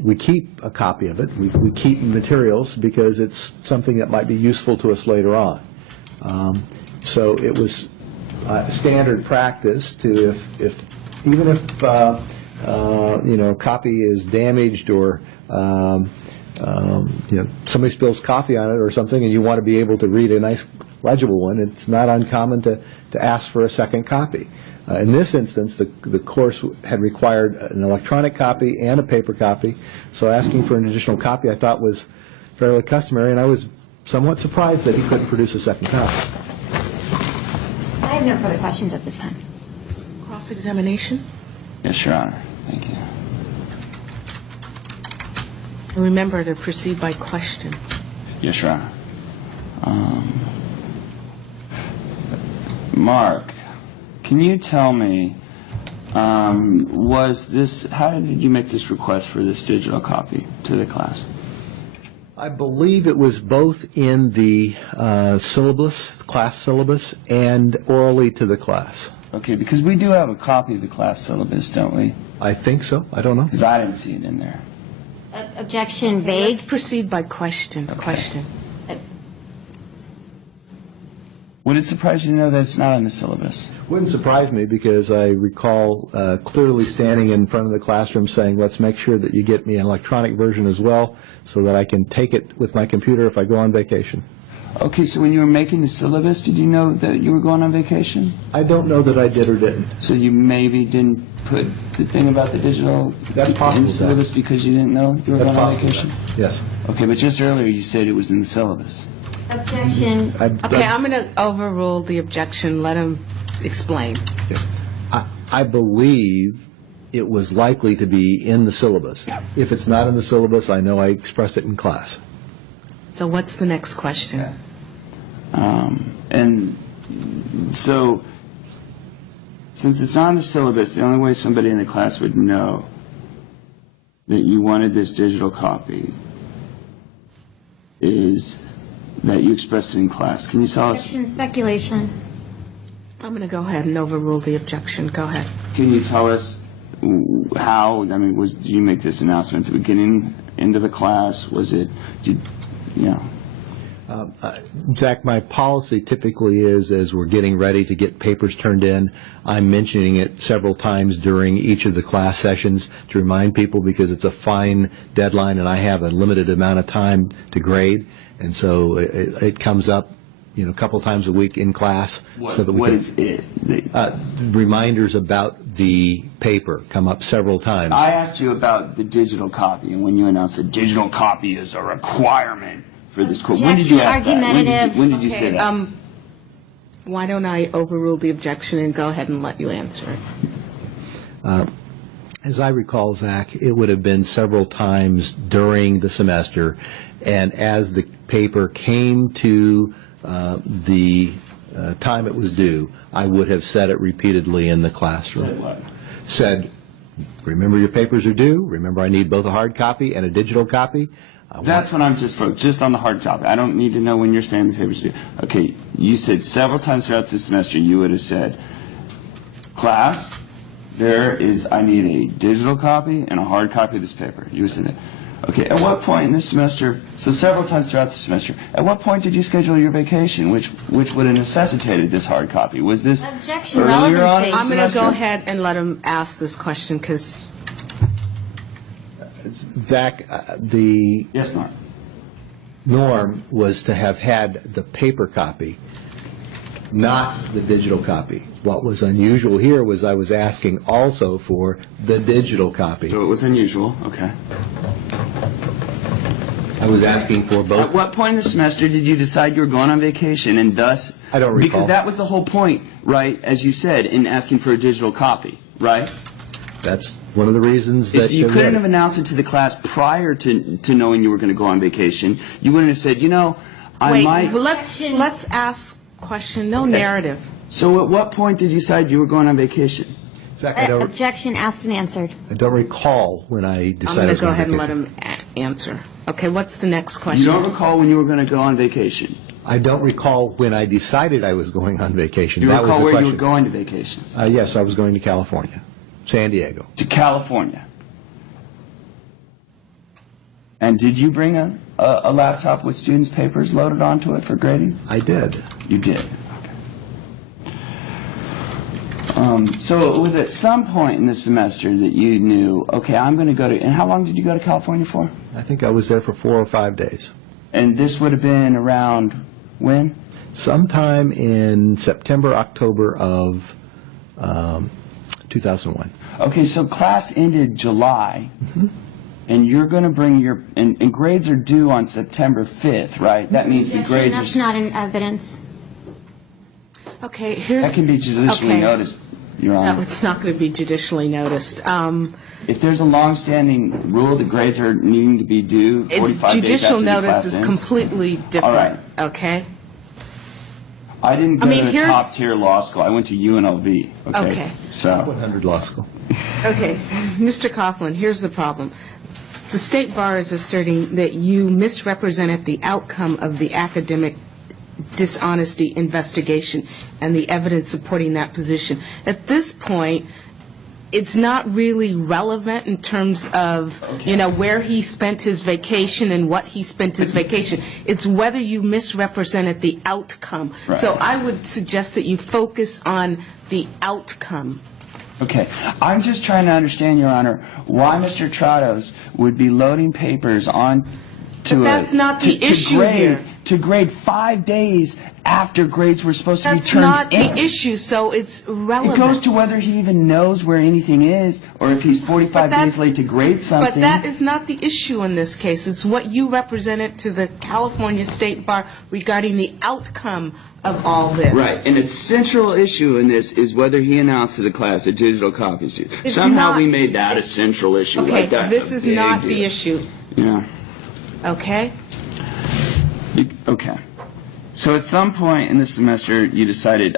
we keep a copy of it. We keep materials because it's something that might be useful to us later on. So it was standard practice to, even if a copy is damaged or somebody spills coffee on it or something, and you want to be able to read a nice legible one, it's not uncommon to ask for a second copy. In this instance, the course had required an electronic copy and a paper copy, so asking for an additional copy I thought was fairly customary, and I was somewhat surprised that he couldn't produce a second copy. I have no further questions at this time. Cross-examination? Yes, Your Honor. Thank you. And remember to proceed by question. Yes, Your Honor. Mark, can you tell me, how did you make this request for this digital copy to the class? I believe it was both in the syllabus, class syllabus, and orally to the class. Okay, because we do have a copy of the class syllabus, don't we? I think so. I don't know. Because I didn't see it in there. Objection vague. Let's proceed by question. Question. Would it surprise you to know that it's not in the syllabus? Wouldn't surprise me because I recall clearly standing in front of the classroom saying, let's make sure that you get me an electronic version as well so that I can take it with my computer if I go on vacation. Okay, so when you were making the syllabus, did you know that you were going on vacation? I don't know that I did or didn't. So you maybe didn't put the thing about the digital That's possible, in the syllabus Zach. because you didn't know you were That's going on possible, vacation? Zach. Yes. Okay, but just earlier you said it was in the syllabus. Objection. Okay, I'm going to overrule the objection. Let him explain. I believe it was likely to be in the syllabus. If it's not in the syllabus, I know I expressed it in class. So what's the next question? And so, since it's not in the syllabus, the only way somebody in the class would know that you wanted this digital copy is that you expressed it in class. Can you tell us? Objection, speculation. I'm going to go ahead and overrule the objection. Go ahead. Can you tell us how? I mean, did you make this announcement at the beginning, end of the class? Was it? Zach, my policy typically is, as we're getting ready to get papers turned in, I'm mentioning it several times during each of the class sessions to remind people because it's a fine deadline and I have a limited amount of time to grade. And so it comes up, a couple times a week in class. So that we what can, is it? reminders about the paper come up several times. I asked you about the digital copy, and when you announced that digital copy is a requirement for this course, when did you ask that? Argumentative. When did you say that? Why don't I overrule the objection and go ahead and let you answer it? As I recall, Zach, it would have been several times during the semester, and as the paper came to the time it was due, I would have said it repeatedly in the classroom. Said what? Said, remember your papers are due, remember I need both a hard copy and a digital copy. That's what I'm just on the hard copy. I don't need to know when you're saying the papers are due. Okay, you said several times throughout the semester you would have said, class, I need a digital copy and a hard copy of this paper. You would say that. Okay, at what point in this semester, so several times throughout the semester, at what point did you schedule your vacation, which would have necessitated this hard copy? Was this Objection, earlier on in the relevancy. I'm going to semester? go ahead and let him ask this question because Zach, the Yes, Norm. norm was to have had the paper copy, not the digital copy. What was unusual here was I was asking also for the digital copy. So it was unusual, okay. I was asking for At both. what point in the semester did you decide you were going on vacation and thus... I don't recall. Because that was the whole point, right, as you said, in asking for a digital copy, right? That's one of the reasons Is that... you couldn't have announced it to the class prior to knowing you were going to go on vacation. You wouldn't have said, I wait. might... Well, let's ask question. No narrative. So at what point did you decide you were going on vacation? Zach, I don't Objection asked and answered. recall when I I'm decided. going I to was go on ahead and let vacation. him answer. Okay, what's the next You question? don't recall when you were going to go on vacation? I don't recall when I decided I was going on vacation. Do you That was recall the where you question. were going to vacation? Yes, I was going to California, San Diego. To California. And did you bring a laptop with students' papers loaded onto it for grading? I did. You did. Okay. So it was at some point in the semester that you knew, okay, I'm going to go to, and how long did you go to California for? I think I was there for 4 or 5 days. And this would have been around when? Sometime in September, October of 2001. Okay, so class ended July, and you're going to bring your, and grades are due on September 5th, right? That means the grades That's are, not in evidence. Okay, here's... that can be judicially okay. noticed, Your No, Honor. it's not going to be judicially noticed. If there's a long-standing rule that grades are needing to be due 45 It's days judicial after the notice class is ends. completely different. All right. Okay? I didn't go I mean, to a here's- top-tier law school. I went to UNLV. Okay. So, 100 Law School. Okay, Mr. Coughlin, here's the problem. The State Bar is asserting that you misrepresented the outcome of the academic dishonesty investigation and the evidence supporting that position. At this point, it's not really relevant in terms of, where he spent his vacation and what he spent his vacation. It's whether you misrepresented the outcome. Right. So I would suggest that you focus on the outcome. okay. I'm just trying to understand, Your Honor, why Mr. Trados would be loading papers on to But that's not the issue here. To grade 5 days after grades were supposed to be That's turned not in. the issue, so it's relevant. It goes to whether he even knows where anything is, or if he's 45 But days late to grade something. But that is not the issue in this case. It's what you represented to the California State Bar regarding the outcome of all this. Right, and a central issue in this is whether he announced to the class that digital copies due. It's Somehow not- we made that a central issue. Okay, like that's this a is big not the deal. issue, Yeah. okay? Okay. So at some point in the semester, you decided,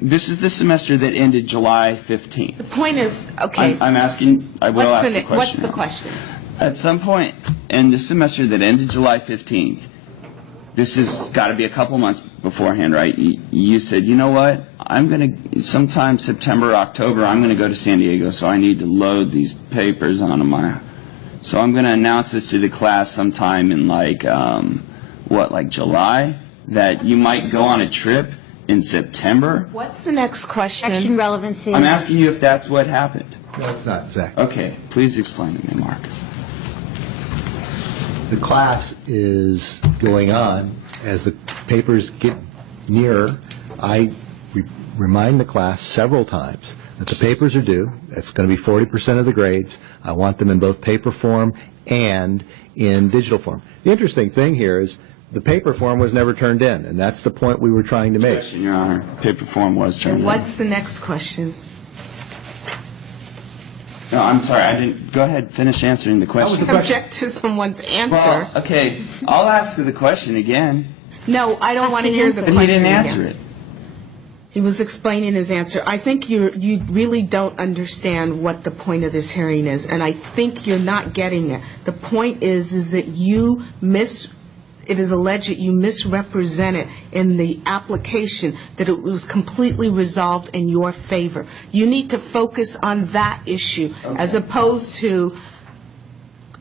this is the semester that ended July 15th. The point is, okay, I'm asking, I will ask the question. what's the question? At some point in the semester that ended July 15th, this has got to be a couple months beforehand, right? You said, you know what? Sometime September, October, I'm going to go to San Diego, so I need to load these papers onto so I'm going to announce this to the class sometime in like July? That you might go on a trip in September? What's the next Objection question? relevancy. I'm asking you if that's what happened. No, it's not, Zach. Okay, please explain to me, Mark. The class is going on. As the papers get nearer, I remind the class several times that the papers are due. That's going to be 40% of the grades. I want them in both paper form and in digital form. The interesting thing here is the paper form was never turned in, and that's the point we were trying to make. Question, Your Honor. Paper form was turned And in. what's the next question? No, I'm sorry. I didn't. Go ahead. Finish answering the question. was the question. Object to someone's answer. Well, okay. I'll ask you the question again. No, I don't Ask want to and hear answer. the But question he didn't again. answer it. He was explaining his answer. I think you really don't understand what the point of this hearing is, and I think you're not getting it. The point is that it is alleged that you misrepresented in the application that it was completely resolved in your favor. You need to focus on that issue as opposed to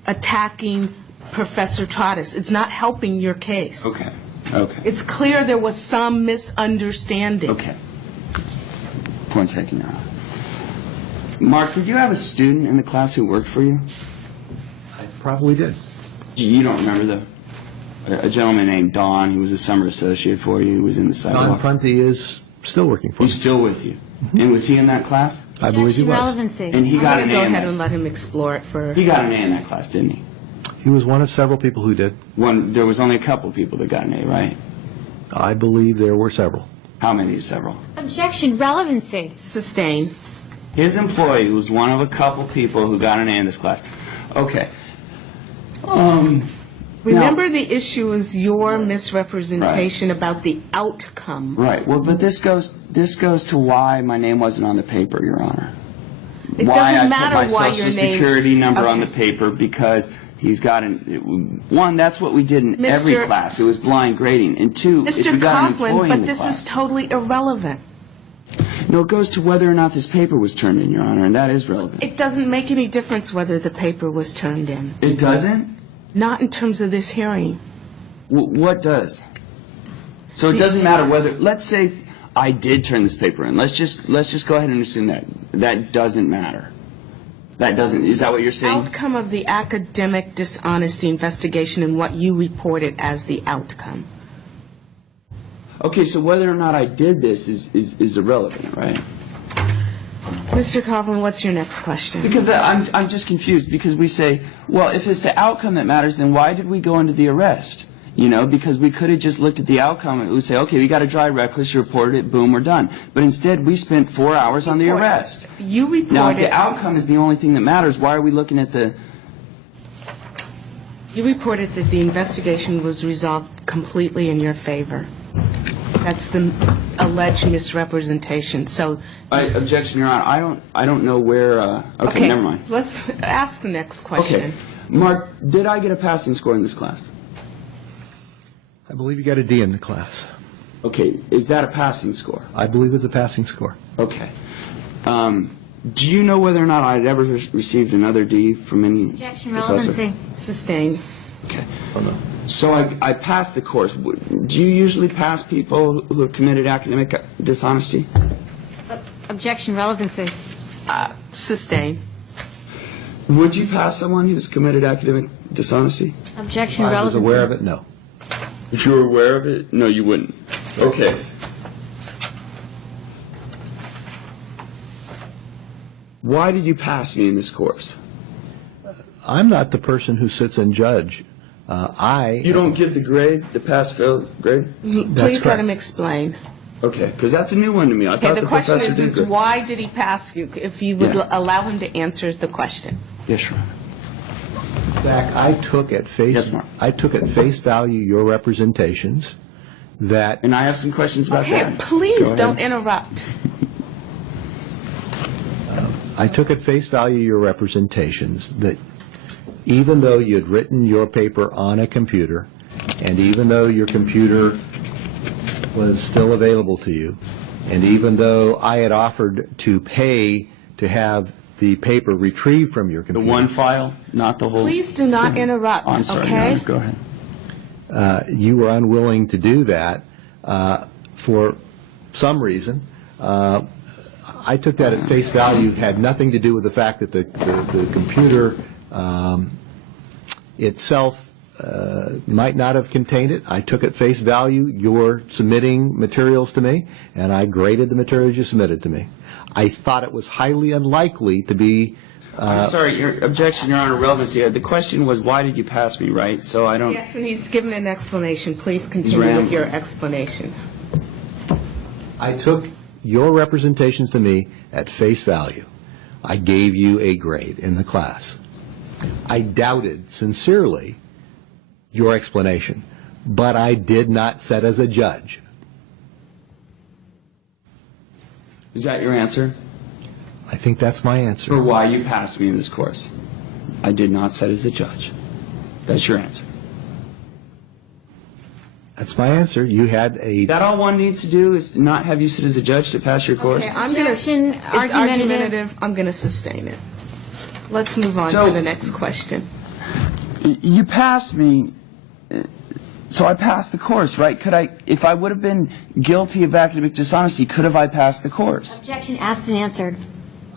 attacking Professor Trottis. It's not helping your case. Okay. Okay. It's clear there was some misunderstanding. Okay. Point taken, Your Honor. Mark, did you have a student in the class who worked for you? I probably did. You don't remember a gentleman named Don. He was a summer associate for you. He was in the Don sidewalk. Prunty is still working for me. He's still with you. And was he in that class? I believe he Objection was. relevancy. And he got I'm an going to A go in ahead that. and let him explore it for... He got an A in that class, didn't he? He was one of several people who did. There was only a couple people that got an A, right? I believe there were several. How many? Several. Objection relevancy. Sustain. His employee was one of a couple people who got an A in this class. Okay. Remember, the issue is your misrepresentation about the outcome. Right. Well, but this goes to why my name wasn't on the paper, Your Honor. It why doesn't I put matter my why social your name- security number on the Okay. paper, because he's got one, that's what we did in every Mr. class. It was blind grading. And two, if Mr. we got an employee Coughlin, in but the this class. is totally irrelevant. No, it goes to whether or not this paper was turned in, Your Honor, and that is relevant. It doesn't make any difference whether the paper was turned in. It doesn't? Not in terms of this hearing. What does? So it doesn't matter whether, let's say I did turn this paper in. Let's just go ahead and assume that. That doesn't matter. That doesn't, is that what you're saying? Outcome of the academic dishonesty investigation and what you reported as the outcome. Okay, so whether or not I did this is irrelevant, right? Mr. Coughlin, what's your next question? Because I'm just confused, because we say, well, if it's the outcome that matters, then why did we go into the arrest? You know, because we could have just looked at the outcome and we would say, okay, we got a dry reckless, you reported it, boom, we're done. But instead, we spent 4 hours on the arrest. You reported... Now, if the outcome is the only thing that matters, why are we looking at the... You reported that the investigation was resolved completely in your favor. That's the alleged misrepresentation. So... Objection, Your Honor. I don't know where... Okay, never mind. Let's ask the next question. Okay. Mark, did I get a passing score in this class? I believe you got a D in the class. Okay, is that a passing score? I believe it's a passing score. Okay. Do you know whether or not I'd ever received another D from any Objection, professor? relevancy. Sustained. Okay. Oh, no. So I passed the course. Do you usually pass people who have committed academic dishonesty? Objection, relevancy. Sustained. Would you pass someone who's committed academic dishonesty? Objection, If I was relevancy. aware of it, no. If you were aware of it? No, you wouldn't. Okay. Why did you pass me in this course? I'm not the person who sits and judge. You don't give the grade, the pass-fail grade? Please let correct. him explain. Okay, because that's a new one to me. I Okay, thought the the question professor did is good. why did he pass you? If you would Yeah. allow him to answer the question. Yes, Your Honor. Zach, I took at Yes, Mark. face value your representations that And I have some questions about Okay, that. please Go ahead. don't interrupt. I took at face value your representations that even though you had written your paper on a computer, and even though your computer was still available to you, and even though I had offered to pay to have the paper retrieved from your The computer, one file, not the whole... Please do not interrupt, Oh, I'm sorry, Your okay? Honor. Go ahead. you were unwilling to do that for some reason. I took that at face value, had nothing to do with the fact that the computer itself might not have contained it. I took at face value your submitting materials to me, and I graded the materials you submitted to me. I thought it was highly unlikely to be... I'm sorry, your objection, Your Honor, relevancy. The question was, why did you pass me, right? So I don't... Yes, and he's given an explanation. Please continue rambling. with your explanation. I took your representations to me at face value. I gave you a grade in the class. I doubted sincerely your explanation, but I did not sit as a judge. Is that your answer? I think that's my answer. For why you passed me in this course? I did not sit as a judge. That's your answer. That's my answer. You had a... Is that all one needs to do, is not have you sit as a judge to pass your course? Okay, I'm going to... Objection, It's argumentative. argumentative. I'm going to sustain it. Let's move on So- to the next question. You passed me, so I passed the course, right? Could I, if I would have been guilty of academic dishonesty, could have I passed the course? Objection, asked and answered.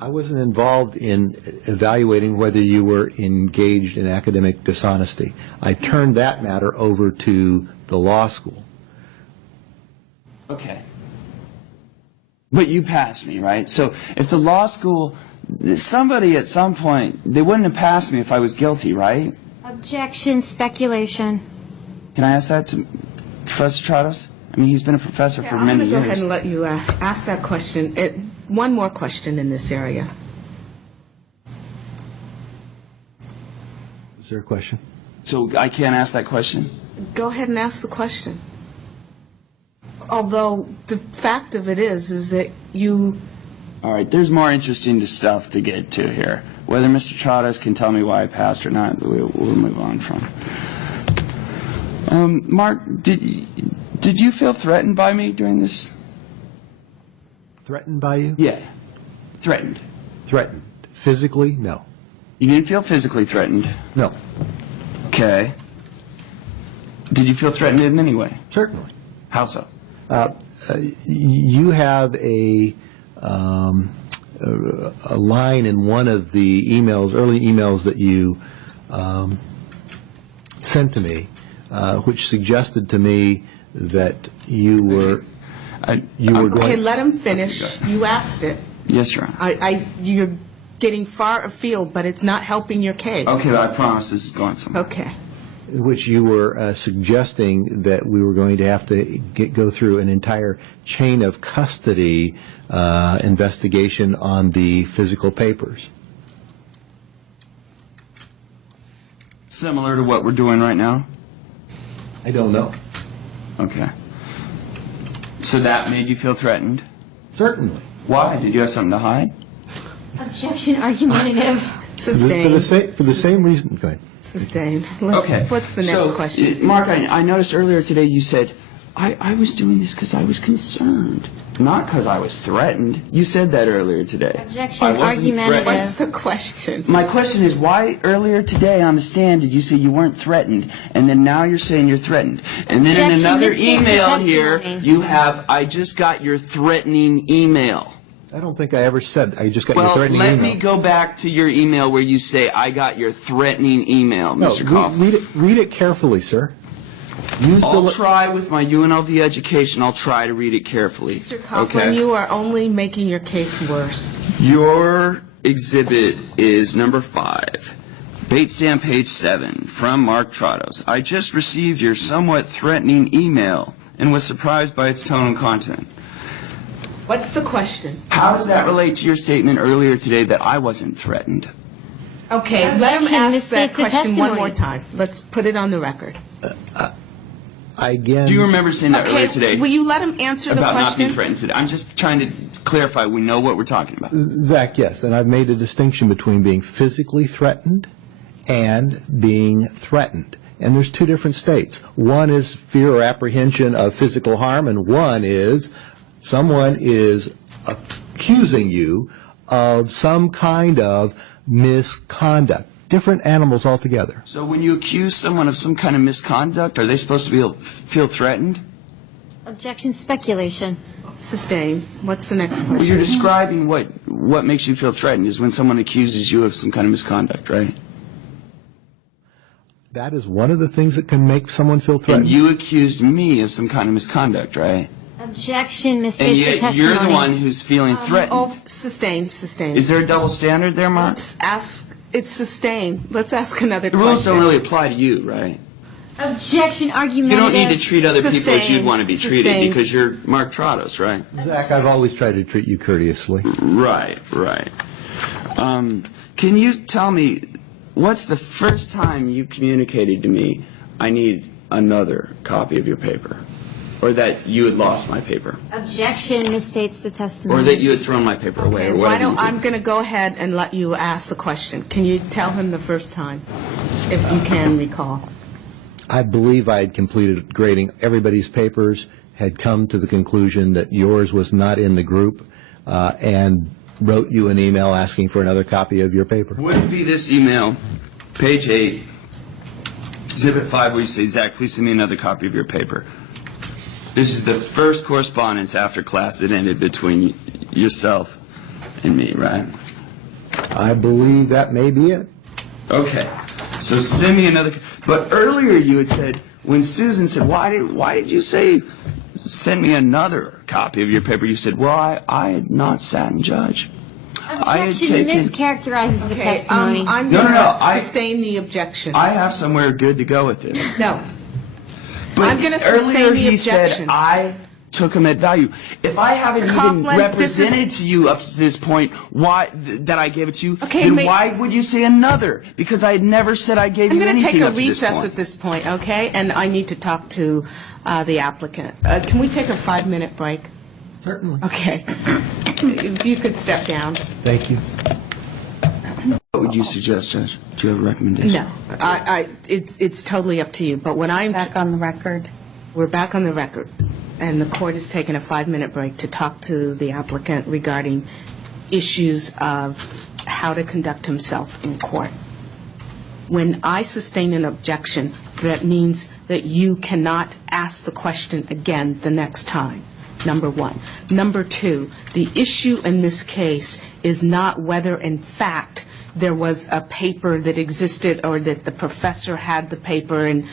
I wasn't involved in evaluating whether you were engaged in academic dishonesty. I turned that matter over to the law school. Okay. But you passed me, right? So if the law school, somebody at some point, they wouldn't have passed me if I was guilty, right? Objection, speculation. Can I ask that to Professor Trados? I mean, he's been a professor for I'm many going to go years. ahead and let you ask that question. One more question in this area. Is there a question? So I can't ask that question? Go ahead and ask the question. Although the fact of it is that you All right, there's more interesting stuff to get to here. Whether Mr. Trados can tell me why I passed or not, we'll move on from. Mark, did you feel threatened by me during this? Threatened by you? Yeah, threatened. Threatened. Physically? No. You didn't feel physically threatened. No. Okay. Did you feel threatened in any way? Certainly. How so? You have a line in one of the emails, early emails that you sent to me, which suggested to me that you were going. Okay, let him finish. You asked it. Yes, Your Honor. You're getting far afield, but it's not helping your case. Okay, I promise this is going somewhere. Okay. Which you were suggesting that we were going to have to go through an entire chain of custody investigation on the physical papers. Similar to what we're doing right now? I don't know. Okay. So that made you feel threatened? Certainly. Why? Did you have something to hide? Objection argumentative. Sustained. For the same reason. Go ahead. Sustained. Okay. What's the next question? Mark, I noticed earlier today you said, I was doing this because I was concerned, not because I was threatened. You said that earlier today. Objection, I wasn't argumentative. threatened. What's the question? My question is, why earlier today on the stand did you say you weren't threatened, and then now you're saying you're threatened? And then in Objection, another misstates the email here, testimony. you have, I just got your threatening email. I don't think I ever said I just got your Well, threatening let email. me go back to your email where you say, I got your threatening email, No, Mr. Kaufman. read it carefully, sir. Use I'll try with my UNLV education, I'll try to read it carefully. Mr. Coughlin, Okay. you are only making your case worse. Your exhibit is number 5. Bait stamp page 7 from Mark Trados. I just received your somewhat threatening email and was surprised by its tone and content. What's the question? How does that relate to your statement earlier today that I wasn't threatened? Okay, let him Objection, ask that misstates the question one more testimony. time. Let's put it on the record. Again. Do you remember saying that earlier today? Will you let him answer the about not being question? threatened today? I'm just trying to clarify we know what we're talking about. Zach, yes, and I've made a distinction between being physically threatened and being threatened. And there's two different states. One is fear or apprehension of physical harm, and one is someone is accusing you of some kind of misconduct. Different animals altogether. So when you accuse someone of some kind of misconduct, are they supposed to feel threatened? Objection, speculation. Sustained. What's the next You're question? describing what makes you feel threatened is when someone accuses you of some kind of misconduct, right? That is one of the things that can make someone feel threatened. And you accused me of some kind of misconduct, right? Objection, And misstates the yet testimony. you're the one who's feeling threatened. Oh, sustained, sustained. Is there a double standard there, Mark? Let's ask, it's sustained. Let's ask another The question. rules don't really apply to you, right? Objection, You argumentative. don't need to treat other people as you'd Sustained. want to be treated Sustained. because you're Mark Trados, right? Zach, I've always tried to treat you courteously. Right. Can you tell me, what's the first time you communicated to me, I need another copy of your paper? Or that you had lost my paper? Objection, misstates the testimony. Or that you had thrown my paper away? Okay, or why whatever don't, you did? I'm going to go ahead and let you ask the question. Can you tell him the first time, if you can recall? I believe I had completed grading everybody's papers, had come to the conclusion that yours was not in the group, and wrote you an email asking for another copy of your paper. Would it be this email, page 8, Exhibit 5, where you say, Zach, please send me another copy of your paper? This is the first correspondence after class that ended between yourself and me, right? I believe that may be it. Okay. So send me another. But earlier you had said, when Susan said, why did you say send me another copy of your paper? You said, well, I had not sat and judged. I had Objection, taken. mischaracterizes the Okay, testimony. I'm No, going no, to I- sustain the objection. I have somewhere good to go with this. No. But I'm gonna sustain earlier the he objection. said I took him at value. If I haven't even Coughlin, this is- represented to you up to this point that I gave it to you, Okay, then ma- why would you say another? Because I had never said I gave I'm you going to anything take a up to this recess point. at this point, okay? And I need to talk to the applicant. Can we take a 5-minute break? Certainly. Okay. If you could step down. Thank you. What would you suggest, Judge? Do you have a recommendation? No, it's totally up to you, but what I'm... Back on the record. We're back on the record, and the court has taken a 5-minute break to talk to the applicant regarding issues of how to conduct himself in court. When I sustain an objection, that means that you cannot ask the question again the next time, number one. Number two, the issue in this case is not whether, in fact, there was a paper that existed or that the professor had the paper, and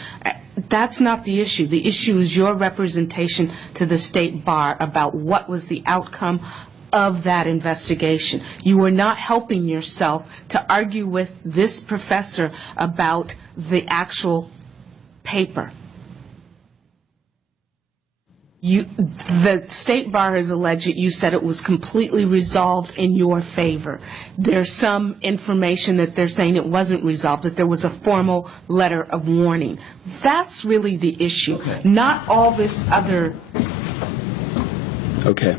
that's not the issue. The issue is your representation to the State Bar about what was the outcome of that investigation. You were not helping yourself to argue with this professor about the actual paper. The State Bar has alleged that you said it was completely resolved in your favor. There's some information that they're saying it wasn't resolved, that there was a formal letter of warning. That's really the issue, not all this other Okay.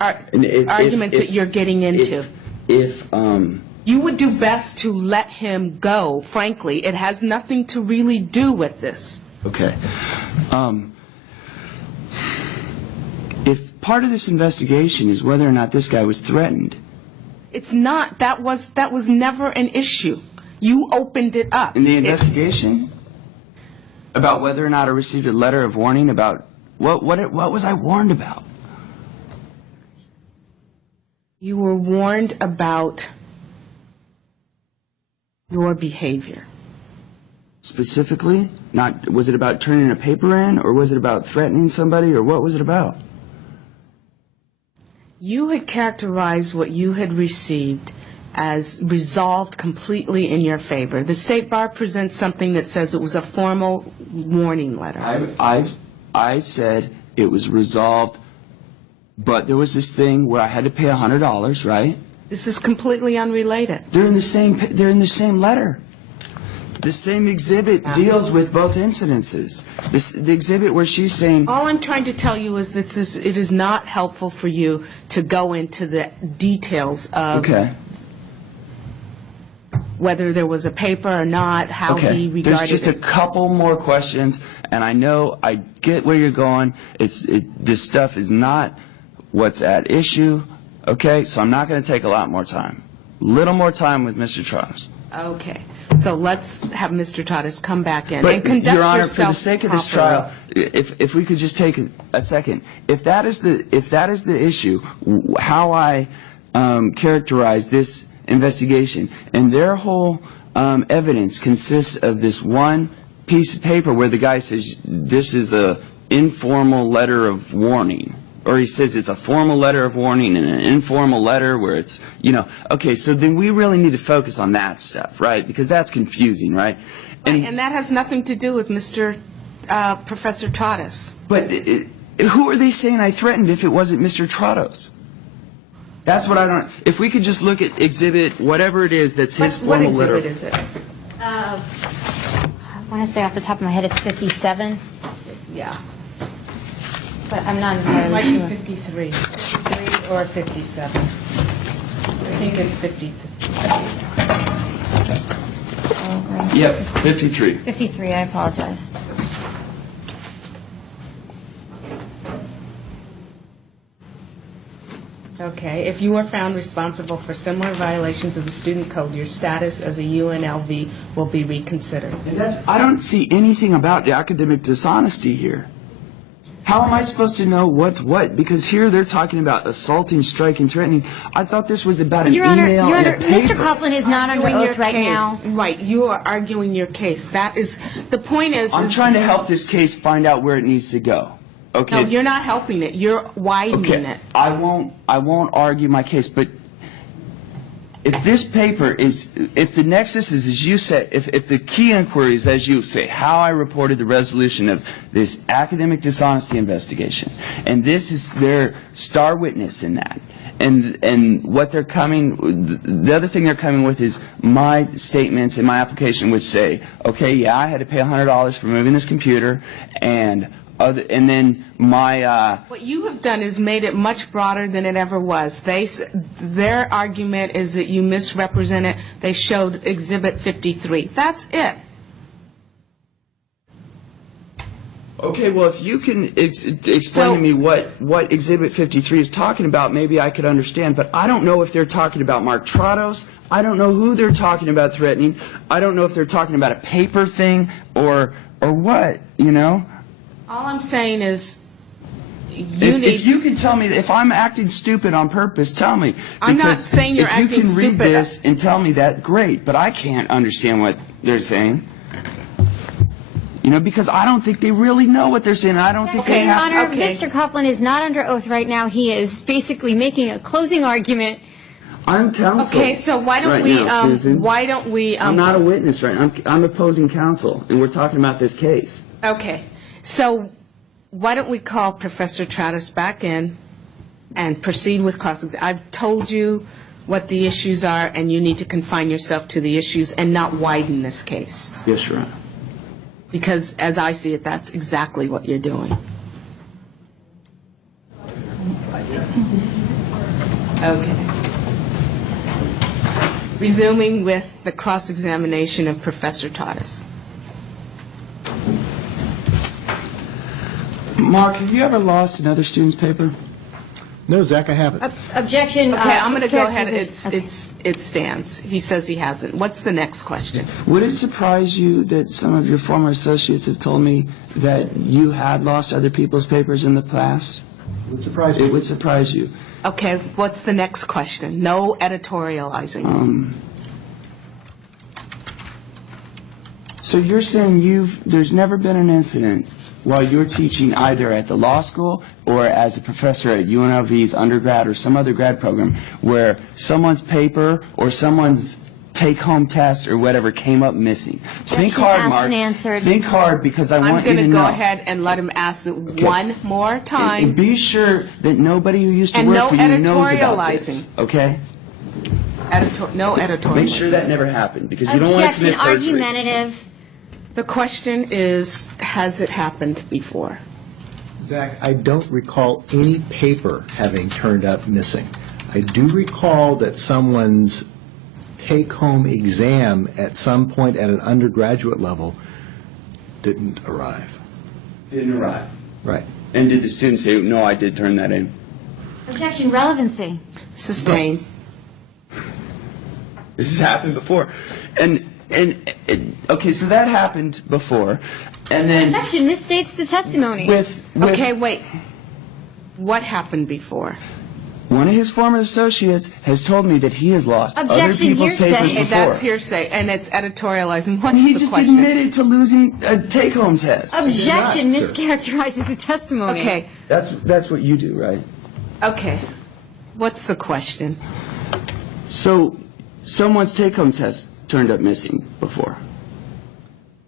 arguments that you're getting into. You would do best to let him go, frankly. It has nothing to really do with this. Okay. If part of this investigation is whether or not this guy was threatened. It's not. That was never an issue. You opened it up. In the investigation? About whether or not I received a letter of warning about, what was I warned about? You were warned about your behavior. Specifically? Was it about turning a paper in, or was it about threatening somebody, or what was it about? You had characterized what you had received as resolved completely in your favor. The State Bar presents something that says it was a formal warning letter. I said it was resolved, but there was this thing where I had to pay $100, right? This is completely unrelated. They're in the same letter. The same exhibit deals with both incidences. The exhibit where she's saying... All I'm trying to tell you is that it is not helpful for you to go into the details of whether there was a paper or not, how he regarded it. There's just a couple more questions, and I know I get where you're going. This stuff is not what's at issue, okay? So I'm not going to take a lot more time. Little more time with Mr. Trottis. Okay. So let's have Mr. Trottis come back in But, and conduct Your Honor, yourself for the sake of this trial, if we could just take a second. If that is the issue, how I characterize this investigation, and their whole evidence consists of this one piece of paper where the guy says this is a informal letter of warning, or he says it's a formal letter of warning and an informal letter where it's, okay, so then we really need to focus on that stuff, right? Because that's confusing, right? And that has nothing to do with Professor Trottis. But who are they saying I threatened if it wasn't Mr. Trottis? That's what I don't... If we could just look at exhibit, whatever it is that's his formal letter. What exhibit is it? I want to say off the top of my head it's 57, Yeah. but I'm not It entirely might be sure. 53. 53 or 57. I think it's 53. Yep, 53. 53, I apologize. Okay. If you are found responsible for similar violations of the student code, your status as a UNLV will be reconsidered. And I don't see anything about the academic dishonesty here. How am I supposed to know what's what? Because here they're talking about assaulting, striking, threatening. I thought this was about an Your Honor, email and a paper. Mr. Coughlin is not under Arguing your oath right now. case. Right. You are arguing your case. That is, the point is... I'm trying to help this case find out where it needs to go. Okay. No, you're not helping it. You're widening it. I won't argue my case, but if this paper is, if the nexus is as you said, if the key inquiry is as you say, how I reported the resolution of this academic dishonesty investigation, and this is their star witness in that, and what they're coming, the other thing they're coming with is my statements in my application which say, okay, yeah, I had to pay $100 for moving this computer, and and then my, What you have done is made it much broader than it ever was. Their argument is that you misrepresented. They showed Exhibit 53. That's it. okay, well, if you can explain to me what Exhibit 53 is talking about, maybe I could understand. But I don't know if they're talking about Mark Trados. I don't know who they're talking about threatening. I don't know if they're talking about a paper thing or what, you know? All I'm saying is If you can tell me, if I'm acting stupid on purpose, tell me. I'm not Because saying you're acting If you can stupid. read this and tell me that, great, but I can't understand what they're saying. You know, because I don't think they really know what they're saying. I don't think they Your have Honor, okay. Mr. Coughlin is not under oath right now. He is basically making a closing argument. I'm counsel. Okay, so why don't right we, now, Susan. I'm not a witness right now. I'm opposing counsel, and we're talking about this case. Okay, so why don't we call Professor Trados back in and proceed with cross-examination? I've told you what the issues are, and you need to confine yourself to the issues and not widen this case. Yes, Your Honor. Because as I see it, that's exactly what you're doing. Okay. Resuming with the cross-examination of Professor Trados. Mark, have you ever lost another student's paper? No, Zach, I haven't. Objection. Okay, I'm going to go ahead. mischaracterization. It stands. He says he hasn't. What's the next question? Would it surprise you that some of your former associates have told me that you had lost other people's papers in the past? It would surprise It me. would surprise you. Okay, what's the next question? No editorializing. So you're saying there's never been an incident while you're teaching either at the law school or as a professor at UNLV's undergrad or some other grad program where someone's paper or someone's take-home test or whatever came up missing. Think hard, asked Mark. and answered. Think hard because I I'm want you going to to know. go ahead and let him ask it one more And time. be sure that nobody who used to And work no for you knows about this. editorializing. Okay? No editorializing. Make sure that never happened because you don't want to Objection. commit perjury. Argumentative. The question is, has it happened before? Zach, I don't recall any paper having turned up missing. I do recall that someone's take-home exam at some point at an undergraduate level didn't arrive. Didn't arrive. Right. And did the student say, no, I did turn that in? Objection. Relevancy. Sustain. This has happened before. And okay, so that happened before. And then Objection. Misstates the testimony. with Okay, wait. What happened before? one of his former associates has told me that he has lost other Objection, people's hearsay. papers Okay, before. that's hearsay, and it's editorializing. What's He the just question? admitted to losing a take-home test. Objection. You're not, sir. Mischaracterizes the testimony. Okay, That's what you do, right? okay. What's the question? So someone's take-home test turned up missing before.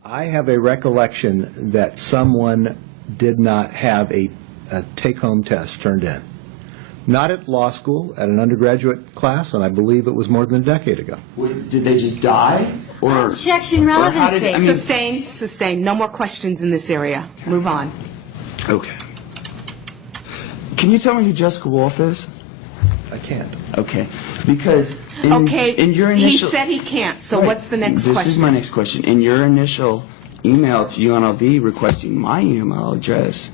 I have a recollection that someone did not have a take-home test turned in. Not at law school, at an undergraduate class, and I believe it was more than a decade ago. Did they just die? Or Objection. or how did- Relevancy. I mean- Sustain, sustain. No more questions in this area. Move on. Okay. Can you tell me who Jessica Wolf is? I can't. Okay. Because in Okay, your he initial... said he can't, so Right. what's the next This question? is my next question. In your initial email to UNLV requesting my email address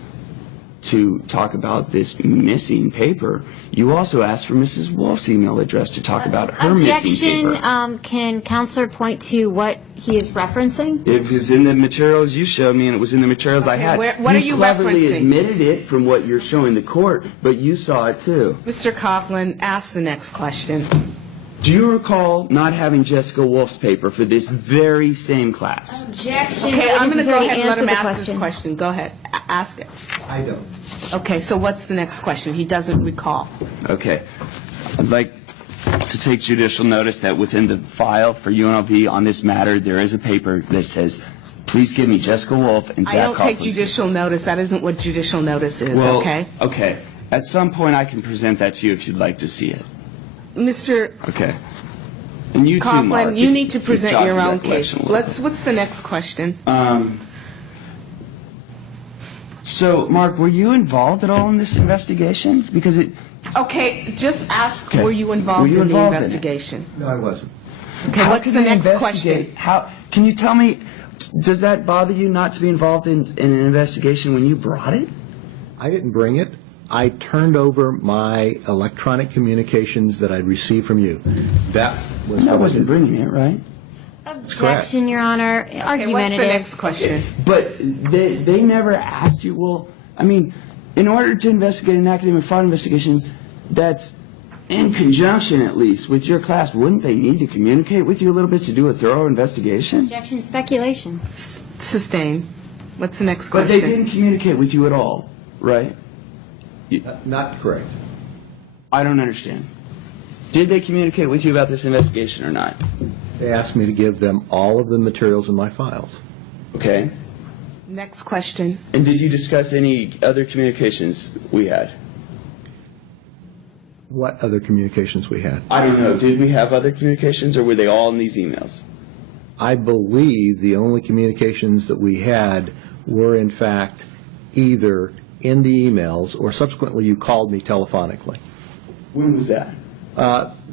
to talk about this missing paper, you also asked for Mrs. Wolf's email address to talk about her missing Objection. paper. Can counselor point to what he is referencing? It was in the materials you showed me, and it was in the materials I Okay, had. what are you cleverly referencing? admitted it from what you're showing the court, but you saw it too. Mr. Coughlin, ask the next question. Do you recall not having Jessica Wolf's paper for this very same class? Objection. Okay, I'm going to go ahead and let him Answer the ask this question. Go ahead, ask it. I don't. Okay, so what's the next question? He doesn't recall. Okay. I'd like to take judicial notice that within the file for UNLV on this matter, there is a paper that says, please give me Jessica Wolf and Zach I don't take Coughlin's judicial notice. That isn't what judicial notice is, Well, okay? Okay. At some point, I can present that to you if you'd like to see it. Mr. Okay. And you too, Mark. Coughlin, you if- need to if you're present talking your own recollection case. a little. What's the next question? So, Mark, were you involved at all in this investigation? Because it. Okay, just ask, Okay. were you involved Were you in the involved in it? investigation? No, I wasn't. Okay, How what's can the they next investigate? question? How can you tell me? Does that bother you not to be involved in an investigation when you brought it? I didn't bring it. I turned over my electronic communications that I'd received from you. That was. I wasn't bringing it, right? correct. Objection, Your Honor. Okay, Argumentative. what's the next question? But they never asked you. Well, I mean, in order to investigate an academic fraud investigation, that's in conjunction at least with your class. Wouldn't they need to communicate with you a little bit to do a thorough investigation? Objection, speculation. Sustain. What's the next But question? they didn't communicate with you at all, right? Not correct. I don't understand. Did they communicate with you about this investigation or not? They asked me to give them all of the materials in my files. Okay. Next question. And did you discuss any other communications we had? What other communications we had? I don't know. Did we have other communications or were they all in these emails? I believe the only communications that we had were in fact either in the emails or subsequently you called me telephonically. When was that?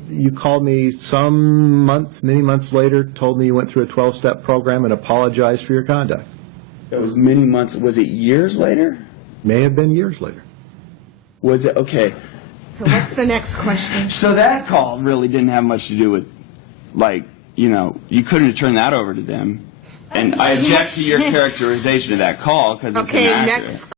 You called me some months, many months later, told me you went through a 12-step program and apologized for your conduct. That was many months. Was it years later? May have been years later. Was it? Okay. So what's the next question? So that call really didn't have much to do with, like, you know, you couldn't have turned that over to them. And I object to your characterization of that call because it's Okay, inaccurate. next